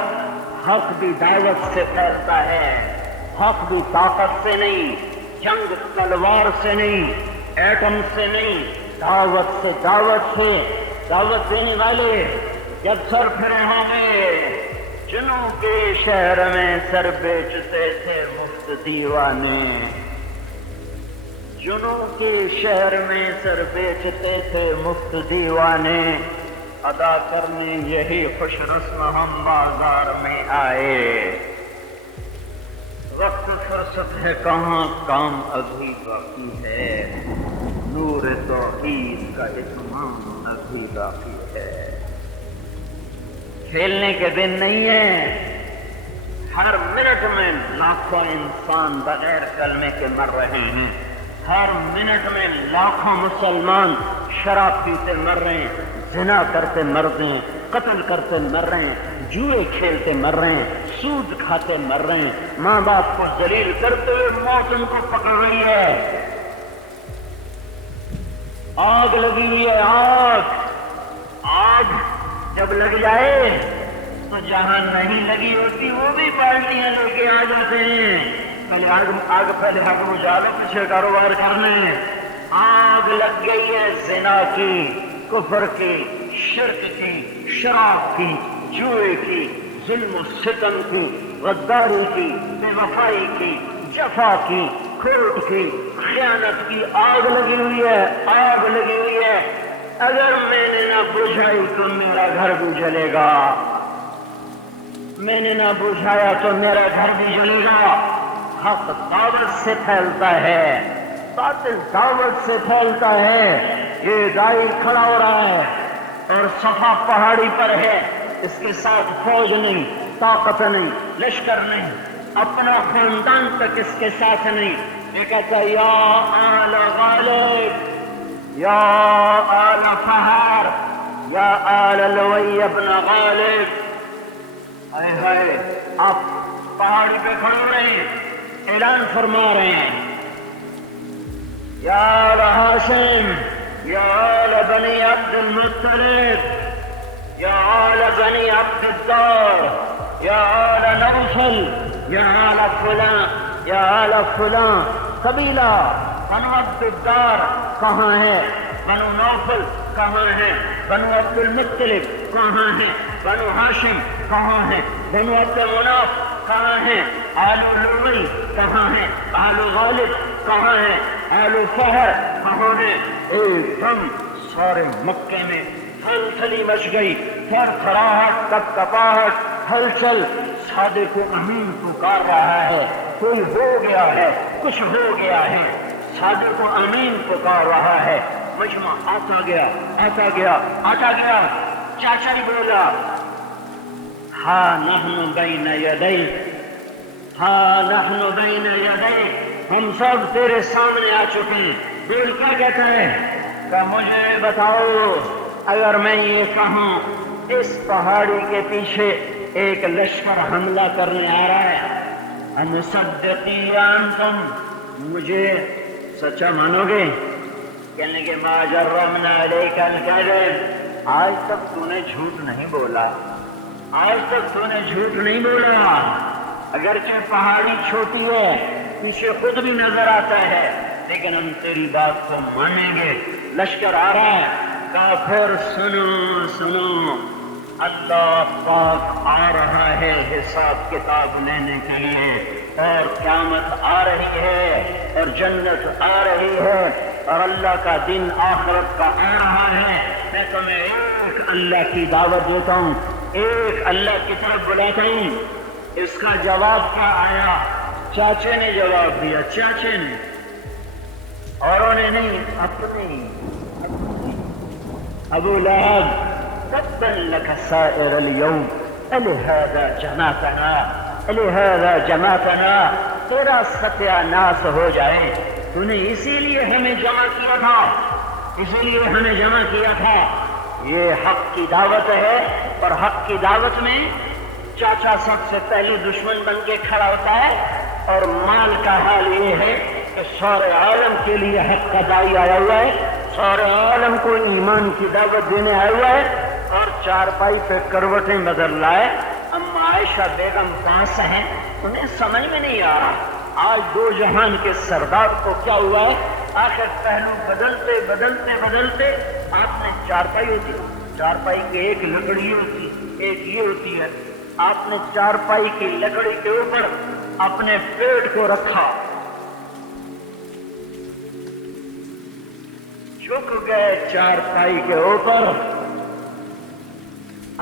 حق بھی دعوت سے پھیلتا ہے، حق بھی طاقت سے نہیں، جنگ تلوار سے نہیں، ایٹم سے نہیں، دعوت سے. دعوت دینے والے جب سر پھرے ہوں گے، جنوں کے شہر میں سر بیچتے تھے مفت دیوانے، جنوں کے شہر میں سر بیچتے تھے مفت دیوانے. ادا کرنے یہی خوش رسم ہم بازار میں آئے. وقت فرصت ہے کہاں، کام ابھی باقی ہے، نور توحید کا اتمام ابھی باقی ہے. کھیلنے کے دن نہیں ہے. ہر منٹ میں لاکھوں انسان بغیر کلمے کے مر رہے ہیں، ہر منٹ میں لاکھوں مسلمان شراب پیتے مر رہے ہیں، زنا کرتے مر رہے ہیں، قتل کرتے مر رہے ہیں، جوئے کھیلتے مر رہے ہیں، سود کھاتے مر رہے ہیں، ماں باپ کو ذلیل کرتے ہوئے موت ان کو پکڑ رہی ہے. آگ لگی ہوئی ہے، آگ جب لگ جائے تو جہاں نہیں لگی ہوتی وہ بھی پارٹیاں لے کے آ جاتے ہیں. پہلے آگ بجھا لو، پیچھے کاروبار کرنے. آگ لگ گئی ہے زنا کی، کفر کی، شرک کی، شراب کی، جوئے کی، ظلم و ستم کی، غداری کی، بے وفائی کی، جفا کی، کھوٹ کی، خیانت کی. آگ لگی ہوئی ہے، آگ لگی ہوئی ہے. اگر میں نے نہ بجھائی تو میرا گھر بھی جلے گا، میں نے نہ بجھایا تو میرا گھر بھی جلے گا. حق دعوت سے پھیلتا ہے، باطل دعوت سے پھیلتا ہے. یہ دائی کھڑا ہو رہا ہے اور صفا پہاڑی پر ہے، اس کے ساتھ فوج نہیں، طاقت نہیں، لشکر نہیں، اپنا خاندان تک اس کے ساتھ نہیں. یہ کہتا ہے یا آل غالب، یا آل فہر، یا آل لوی ابن غالب. ہائے ہائے، آپ پہاڑی پہ کھڑے رہے ہیں، اعلان فرما رہے ہیں یا آل ہاشم، یا آل بني عبد المطلب، يا آل بني عبد الدار، يا آل نوفل، يا آل فلان، يا آل فلان. قبیلہ بنو عبد الدار کہاں ہے؟ بنو نوفل کہاں ہے؟ بنو عبد المطلب کہاں ہے؟ بنو ہاشم کہاں ہے؟ بنو عبد مناف کہاں ہے؟ آل لوی کہاں ہے؟ آل غالب کہاں ہے؟ آل فہر کہاں ہے؟ ایک دم سارے مکے میں ہلچلی مچ گئی، تھر تھراہٹ، کپ کپاہٹ، ہلچل. صادق امین پکار رہا ہے، کوئی ہو گیا ہے، کچھ ہو گیا ہے. صادق امین پکار رہا ہے. مجمع آتا گیا آتا گیا آتا گیا. چاچا نے بولا ہاں نحن بین یدیک، ہاں نحن بین یدیک، ہم سب تیرے سامنے آ چکے ہیں. بول کیا کہتا ہے کہ مجھے بتاؤ، اگر میں یہ کہوں اس پہاڑی کے پیچھے ایک لشکر حملہ کرنے آ رہا ہے، امصدقی انتم، مجھے سچا مانو گے؟ کہنے کہ ما جرمنا علیک الکذب، آج تک تو نے جھوٹ نہیں بولا، آج تک تو نے جھوٹ نہیں بولا. اگرچہ پہاڑی چھوٹی ہے، پیچھے خود بھی نظر آتا ہے، لیکن ہم تیری بات کو مانیں گے. لشکر آ رہا ہے. کافر سنو سنو، اللہ پاک آ رہا ہے حساب کتاب لینے کے لیے، اور قیامت آ رہی ہے، اور جنت آ رہی ہے، اور اللہ کا دن آخرت کا آ رہا ہے. میں تمہیں ایک اللہ کی دعوت دیتا ہوں، ایک اللہ کی طرف بلاتا ہوں. اس کا جواب کیا آیا؟ چاچے نے جواب دیا، چاچے نے، اوروں نے نہیں، اپنی. ابو لہب تبا لك سائر اليوم الہذا جماعتنا، الہذا جماعتنا، تیرا ستیہ ناس ہو جائے. تو نے اسی لیے ہمیں جمع کیا تھا، اسی لیے ہمیں جمع کیا تھا. یہ حق کی دعوت ہے، اور حق کی دعوت میں چاچا سب سے پہلے دشمن بن کے کھڑا ہوتا ہے. اور مال کا حال یہ ہے کہ سارے عالم کے لیے حق کا دائی آیا ہوا ہے، سارے عالم کو ایمان کی دعوت دینے آیا ہوا ہے، اور چارپائی پہ کروٹیں بدل لائے. اما عائشہ بیگم پاس ہیں، انہیں سمجھ میں نہیں آ رہا آج دو جہان کے سردار کو کیا ہوا ہے. آخر پہلو بدلتے بدلتے بدلتے آپ نے چارپائی ہوتی، چارپائی کی ایک لکڑی ہوتی، ایک یہ ہوتی ہے. آپ نے چارپائی کی لکڑی کے اوپر اپنے پیٹ کو رکھا، جھک گئے چارپائی کے اوپر.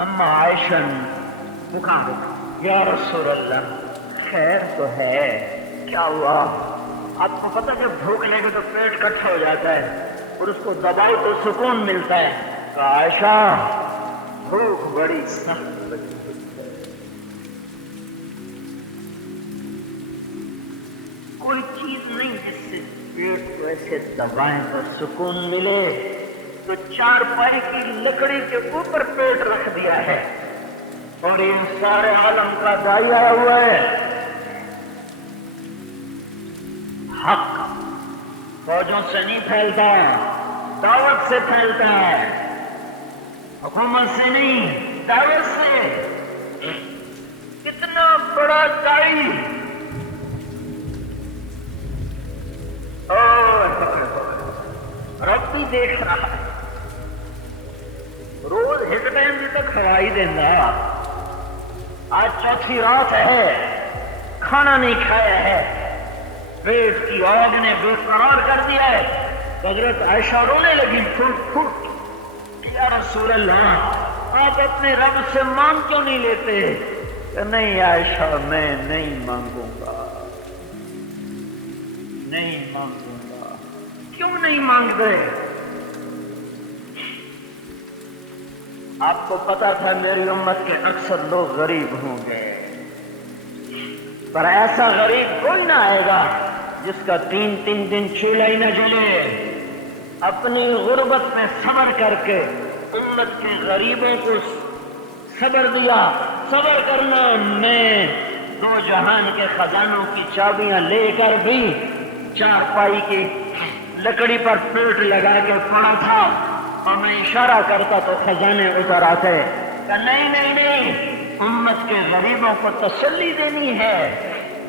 اما عائشہ نے پکارا یا رسول اللہ، خیر تو ہے، کیا ہوا؟ آپ کو پتہ جب بھوک لگے تو پیٹ کٹھا ہو جاتا ہے، اور اس کو دباؤ تو سکون ملتا ہے. کہ عائشہ بھوک بڑی سخت لگی، کوئی چیز نہیں جس سے پیٹ کو ایسے دبائیں تو سکون ملے. تو چارپائی کی لکڑی کے اوپر پیٹ رکھ دیا ہے، اور یہ سارے عالم کا دائی آیا ہوا ہے. حق فوجوں سے نہیں پھیلتا، دعوت سے پھیلتا ہے، حکومت سے نہیں، دعوت سے. کتنا بڑا دائی، رب بھی دیکھ رہا ہے. روز ایک ٹائم بھی تک ہوائی دینا. آج چوتھی رات ہے، کھانا نہیں کھایا ہے، پیٹ کی آگ نے بے قرار کر دیا ہے. حضرت عائشہ رونے لگی پھٹ پھٹ. یا رسول اللہ، آپ اپنے رب سے مانگ کیوں نہیں لیتے؟ کہ نہیں عائشہ، میں نہیں مانگوں گا، نہیں مانگوں گا. کیوں نہیں مانگتے؟ آپ کو پتا تھا میری امت کے اکثر لوگ غریب ہوں گے، پر ایسا غریب کوئی نہ آئے گا جس کا 3 دن چولہا ہی نہ جلے. اپنی غربت میں صبر کر کے امت کے غریبوں کو صبر دیا. صبر کرنا. میں 2 جہان کے خزانوں کی چابیاں لے کر بھی چارپائی کی لکڑی پر پیٹ لگا کے پڑا تھا. اور میں اشارہ کرتا تو خزانے اتر آتے کہ نہیں، امت کے غریبوں کو تسلی دینی ہے،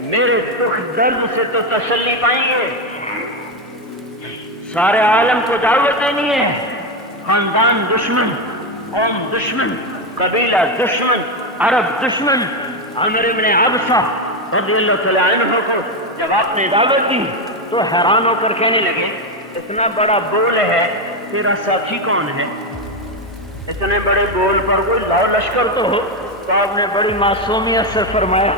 میرے دکھ درد سے تو تسلی پائیں گے، سارے عالم کو دعوت دینی ہے، خاندان دشمن، قوم دشمن، قبیلہ دشمن، عرب دشمن، عامر بن عبسہ رضی اللہ تعالیٰ عنہ کو جب آپ نے دعوت دی تو حیران ہو کر کہنے لگے اتنا بڑا بول ہے، تیرا ساتھی کون ہے؟ اتنے بڑے بول پر کوئی لاؤ لشکر تو ہو۔ تو آپ نے بڑی معصومیت سے فرمایا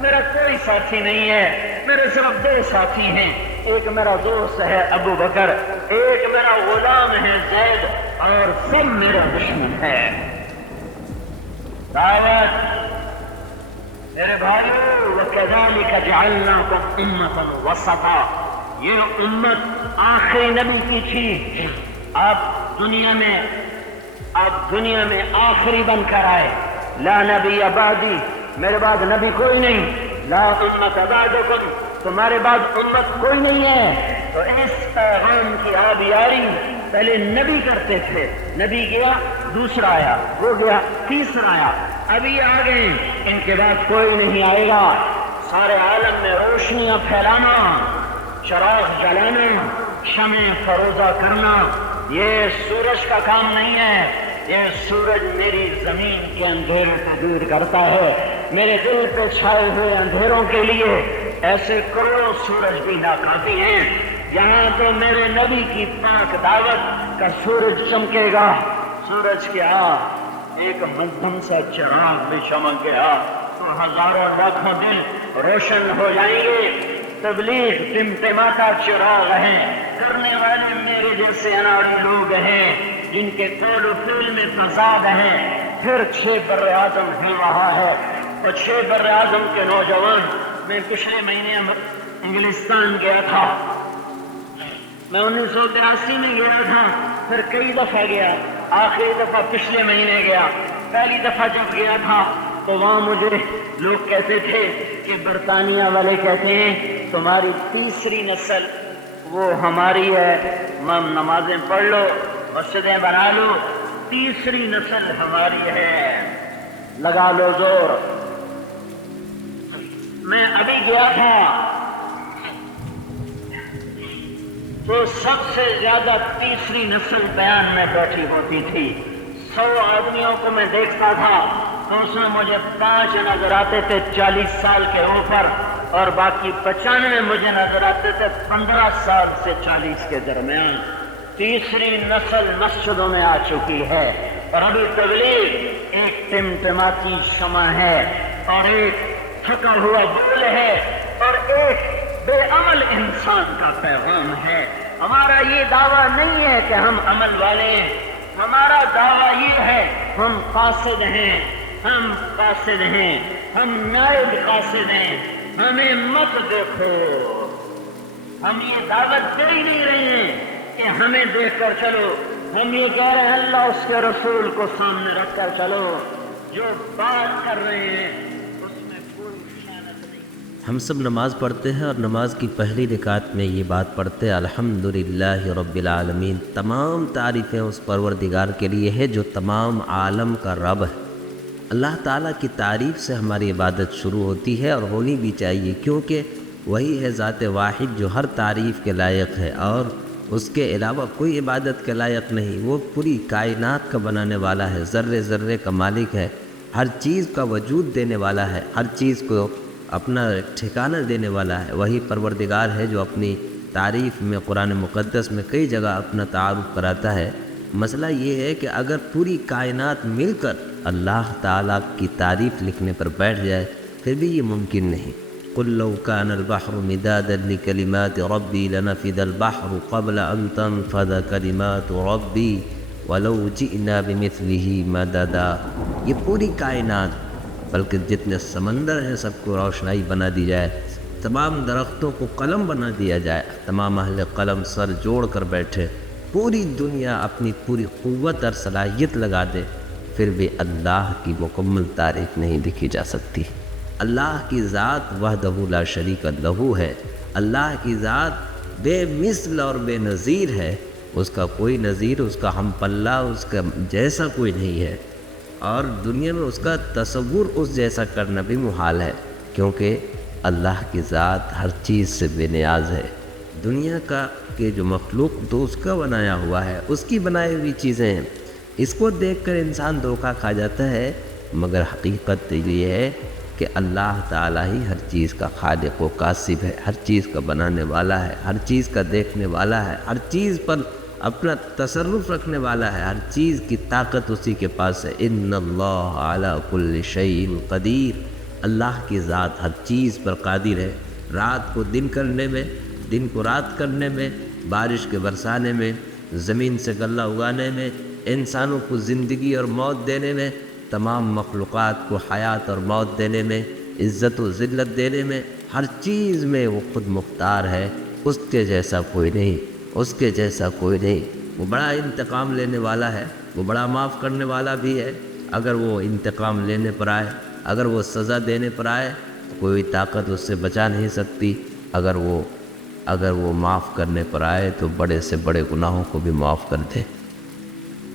میرا کوئی ساتھی نہیں ہے، میرے صرف دو ساتھی ہیں، ایک میرا دوست ہے ابو بکر، ایک میرا غلام ہے زید، اور سب میرا دشمن ہے۔ دعوت میرے بھائیو، وَكَذَلِكَ جَعَلْنَاكُمْ أُمَّةً وَسَطًا، یہ امت آخری نبی کی تھی، آپ دنیا میں آخری بن کر آئے، لا نبی بعدی، میرے بعد نبی کوئی نہیں، لا امت بعدکم، تمہارے بعد امت کوئی نہیں ہے۔ تو اس پیغام کی آبیاری پہلے نبی کرتے تھے، نبی گیا دوسرا آیا، وہ گیا تیسرا آیا، ابھی آ گئے، ان کے بعد کوئی نہیں آئے گا۔ سارے عالم میں روشنیاں پھیلانا، چراغ جلانا، شمع فروزہ کرنا، یہ سورج کا کام نہیں ہے، یہ سورج میری زمین کے اندھیروں کو دور کرتا ہے، میرے دل پہ چھائے ہوئے اندھیروں کے لیے ایسے کروڑوں سورج بھی ناکافی ہیں، یہاں تو میرے نبی کی پاک دعوت کا سورج چمکے گا۔ سورج کیا، ایک مدھم سا چراغ بھی چمک گیا تو ہزاروں لاکھوں دل روشن ہو جائیں گے۔ تبلیغ ٹمٹماتا چراغ ہے، کرنے والے میرے جیسے اناڑی لوگ ہیں جن کے قول و فعل میں تضاد ہے۔ پھر 6 بر اعظم بھی وہاں ہے، اور 6 بر اعظم کے نوجوان، میں پچھلے مہینے انگلستان گیا تھا، میں 1982 میں گیا تھا، پھر کئی دفعہ گیا، آخری دفعہ پچھلے مہینے گیا۔ پہلی دفعہ جب گیا تھا تو وہاں مجھے لوگ کہتے تھے کہ برطانیہ والے کہتے ہیں تمہاری تیسری نسل وہ ہماری ہے، نمازیں پڑھ لو، مسجدیں بنا لو، تیسری نسل ہماری ہے، لگا لو زور۔ میں ابھی گیا تھا تو سب سے زیادہ تیسری نسل بیان میں بیٹھی ہوتی تھی، 100 آدمیوں کو میں دیکھتا تھا تو اس میں مجھے 5 نظر آتے تھے 40 سال کے اوپر، اور باقی 95 مجھے نظر آتے تھے 15 سال سے 40 کے درمیان۔ تیسری نسل مسجدوں میں آ چکی ہے، اور ابھی تبلیغ ایک ٹمٹماتی شمع ہے، اور ایک تھکا ہوا بول ہے، اور ایک بے عمل انسان کا پیغام ہے۔ ہمارا یہ دعویٰ نہیں ہے کہ ہم عمل والے ہیں، ہمارا دعویٰ یہ ہے ہم قاصد ہیں، ہم قاصد ہیں، ہم نائب قاصد ہیں، ہمیں مت دیکھو۔ ہم یہ دعوت دے ہی نہیں رہے ہیں کہ ہمیں دیکھ کر چلو، ہم یہ کہہ رہے ہیں اللہ اس کے رسول کو سامنے رکھ کر چلو، جو بات کر رہے ہیں اس میں کوئی خیانت نہیں۔ ہم سب نماز پڑھتے ہیں اور نماز کی پہلی رکعت میں یہ بات پڑھتے ہیں الحمدللہ رب العالمین، تمام تعریفیں اس پروردگار کے لیے ہے جو تمام عالم کا رب ہے۔ اللہ تعالیٰ کی تعریف سے ہماری عبادت شروع ہوتی ہے، اور ہونی بھی چاہیے، کیونکہ وہی ہے ذات واحد جو ہر تعریف کے لائق ہے، اور اس کے علاوہ کوئی عبادت کے لائق نہیں۔ وہ پوری کائنات کا بنانے والا ہے، ذرے ذرے کا مالک ہے، ہر چیز کا وجود دینے والا ہے، ہر چیز کو اپنا ٹھکانہ دینے والا ہے۔ وہی پروردگار ہے جو اپنی تعریف میں قرآن مقدس میں کئی جگہ اپنا تعارف کراتا ہے۔ مسئلہ یہ ہے کہ اگر پوری کائنات مل کر اللہ تعالیٰ کی تعریف لکھنے پر بیٹھ جائے پھر بھی یہ ممکن نہیں۔ قل لو كان البحر مدادا لكلمات ربي لنفد البحر قبل أن تنفد كلمات ربي ولو جئنا بمثله مددا۔ یہ پوری کائنات بلکہ جتنے سمندر ہیں سب کو روشنائی بنا دی جائے، تمام درختوں کو قلم بنا دیا جائے، تمام اہل قلم سر جوڑ کر بیٹھے، پوری دنیا اپنی پوری قوت اور صلاحیت لگا دے، پھر بھی اللہ کی مکمل تعریف نہیں لکھی جا سکتی۔ اللہ کی ذات وحدہ لا شریک لہ ہے، اللہ کی ذات بے مثل اور بے نظیر ہے، اس کا کوئی نظیر، اس کا ہم پلہ، اس کا جیسا کوئی نہیں ہے، اور دنیا میں اس کا تصور اس جیسا کرنا بھی محال ہے، کیونکہ اللہ کی ذات ہر چیز سے بے نیاز ہے۔ دنیا کا کہ جو مخلوق تو اس کا بنایا ہوا ہے، اس کی بنائی ہوئی چیزیں ہیں، اس کو دیکھ کر انسان دھوکہ کھا جاتا ہے، مگر حقیقت یہ ہے کہ اللہ تعالیٰ ہی ہر چیز کا خالق و کاسب ہے، ہر چیز کا بنانے والا ہے، ہر چیز کا دیکھنے والا ہے، ہر چیز پر اپنا تصرف رکھنے والا ہے، ہر چیز کی طاقت اسی کے پاس ہے۔ ان اللہ علی کل شیء قدیر، اللہ کی ذات ہر چیز پر قادر ہے، رات کو دن کرنے میں، دن کو رات کرنے میں، بارش کے برسانے میں، زمین سے غلہ اگانے میں، انسانوں کو زندگی اور موت دینے میں، تمام مخلوقات کو حیات اور موت دینے میں، عزت و ذلت دینے میں، ہر چیز میں وہ خود مختار ہے، اس کے جیسا کوئی نہیں، اس کے جیسا کوئی نہیں۔ وہ بڑا انتقام لینے والا ہے، وہ بڑا معاف کرنے والا بھی ہے۔ اگر وہ انتقام لینے پر آئے، اگر وہ سزا دینے پر آئے تو کوئی طاقت اس سے بچا نہیں سکتی، اگر وہ معاف کرنے پر آئے تو بڑے سے بڑے گناہوں کو بھی معاف کر دے۔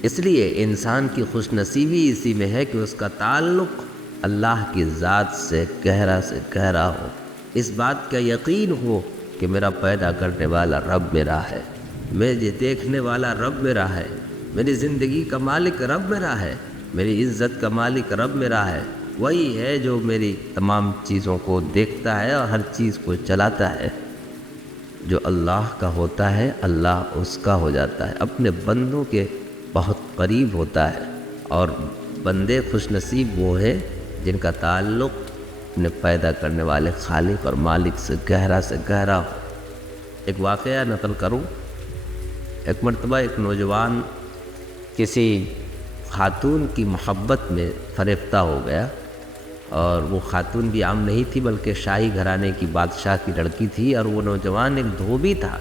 اس لیے انسان کی خوش نصیبی اسی میں ہے کہ اس کا تعلق اللہ کی ذات سے گہرا ہو، اس بات کا یقین ہو کہ میرا پیدا کرنے والا رب میرا ہے، مجھے دیکھنے والا رب میرا ہے، میری زندگی کا مالک رب میرا ہے، میری عزت کا مالک رب میرا ہے، وہی ہے جو میری تمام چیزوں کو دیکھتا ہے اور ہر چیز کو چلاتا ہے۔ جو اللہ کا ہوتا ہے اللہ اس کا ہو جاتا ہے، اپنے بندوں کے بہت قریب ہوتا ہے، اور بندے خوش نصیب وہ ہیں جن کا تعلق اپنے پیدا کرنے والے خالق اور مالک سے گہرا ہو۔ ایک واقعہ نقل کروں۔ ایک مرتبہ ایک نوجوان کسی خاتون کی محبت میں فریفتہ ہو گیا، اور وہ خاتون بھی عام نہیں تھی بلکہ شاہی گھرانے کی بادشاہ کی لڑکی تھی، اور وہ نوجوان ایک دھوبی تھا،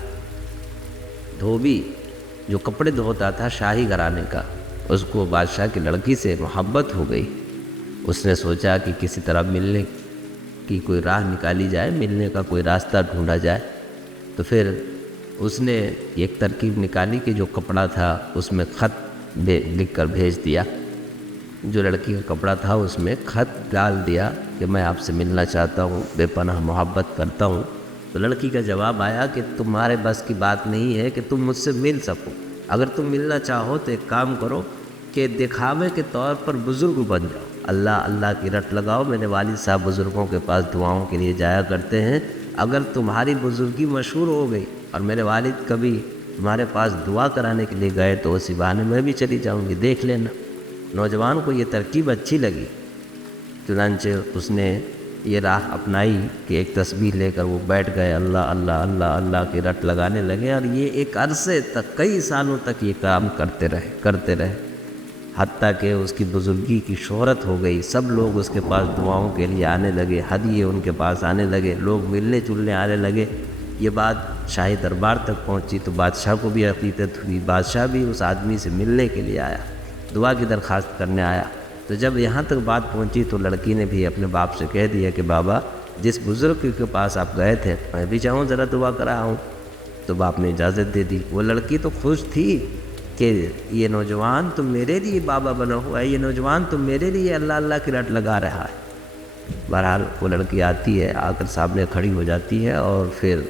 دھوبی جو کپڑے دھوتا تھا شاہی گھرانے کا۔ اس کو بادشاہ کی لڑکی سے محبت ہو گئی۔ اس نے سوچا کہ کسی طرح ملنے کی کوئی راہ نکالی جائے، ملنے کا کوئی راستہ ڈھونڈا جائے۔ تو پھر اس نے ایک ترکیب نکالی کہ جو کپڑا تھا اس میں خط لکھ کر بھیج دیا، جو لڑکی کا کپڑا تھا اس میں خط ڈال دیا کہ میں آپ سے ملنا چاہتا ہوں، بے پناہ محبت کرتا ہوں۔ تو لڑکی کا جواب آیا کہ تمہارے بس کی بات نہیں ہے کہ تم مجھ سے مل سکو، اگر تم ملنا چاہو تو ایک کام کرو کہ دکھاوے کے طور پر بزرگ بن جاؤ، اللہ اللہ کی رٹ لگاؤ۔ میرے والد صاحب بزرگوں کے پاس دعاؤں کے لیے جایا کرتے ہیں، اگر تمہاری بزرگی مشہور ہو گئی اور میرے والد کبھی تمہارے پاس دعا کرانے کے لیے گئے تو اسی بہانے میں بھی چلی جاؤں گی، دیکھ لینا۔ نوجوان کو یہ ترکیب اچھی لگی، چنانچہ اس نے یہ راہ اپنائی کہ ایک تسبیح لے کر وہ بیٹھ گئے، اللہ اللہ اللہ اللہ کی رٹ لگانے لگے، اور یہ ایک عرصے تک، کئی سالوں تک یہ کام کرتے رہے، حتیٰ کہ اس کی بزرگی کی شہرت ہو گئی، سب لوگ اس کے پاس دعاؤں کے لیے آنے لگے، ہدیے ان کے پاس آنے لگے، لوگ ملنے جلنے آنے لگے۔ یہ بات شاہی دربار تک پہنچی تو بادشاہ کو بھی عقیدت ہوئی، بادشاہ بھی اس آدمی سے ملنے کے لیے آیا، دعا کی درخواست کرنے آیا۔ تو جب یہاں تک بات پہنچی تو لڑکی نے بھی اپنے باپ سے کہہ دیا کہ بابا جس بزرگ کے پاس آپ گئے تھے میں بھی چاہوں ذرا دعا کرا ہوں۔ تو باپ نے اجازت دے دی۔ وہ لڑکی تو خوش تھی کہ یہ نوجوان تو میرے لیے بابا بنا ہوا ہے، یہ نوجوان تو میرے لیے اللہ اللہ کی رٹ لگا رہا ہے۔ بہرحال وہ لڑکی آتی ہے، آ کر سامنے کھڑی ہو جاتی ہے اور پھر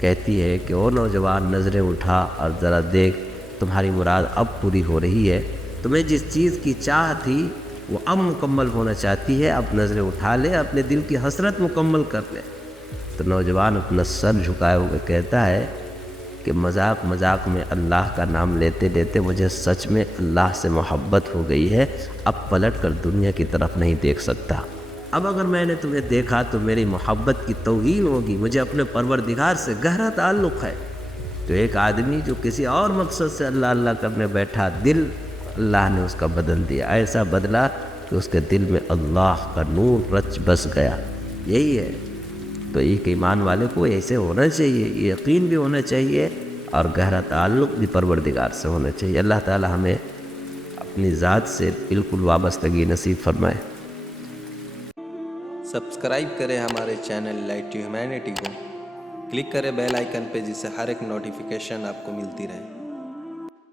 کہتی ہے کہ او نوجوان نظریں اٹھا اور ذرا دیکھ، تمہاری مراد اب پوری ہو رہی ہے، تمہیں جس چیز کی چاہ تھی وہ اب مکمل ہونا چاہتی ہے، اب نظریں اٹھا لے، اپنے دل کی حسرت مکمل کر لے۔ تو نوجوان اپنا سر جھکائے ہوئے کہتا ہے کہ مذاق میں اللہ کا نام لیتے لیتے مجھے سچ میں اللہ سے محبت ہو گئی ہے، اب پلٹ کر دنیا کی طرف نہیں دیکھ سکتا، اب اگر میں نے تمہیں دیکھا تو میری محبت کی توہین ہوگی، مجھے اپنے پروردگار سے گہرا تعلق ہے۔ تو ایک آدمی جو کسی اور مقصد سے اللہ اللہ کرنے بیٹھا، دل اللہ نے اس کا بدل دیا، ایسا بدلا کہ اس کے دل میں اللہ کا نور رچ بس گیا۔ یہی ہے تو ایک ایمان والے کو ایسے ہونا چاہیے، یقین بھی ہونا چاہیے اور گہرا تعلق بھی پروردگار سے ہونا چاہیے۔ اللہ تعالی ہمیں اپنی ذات سے بالکل وابستگی نصیب فرمائے۔ سبسکرائب کریں ہمارے چینل لائٹ ٹو ہیومینٹی کو، کلک کریں بیل آئیکن پہ جس سے ہر ایک نوٹیفیکیشن آپ کو ملتی رہے۔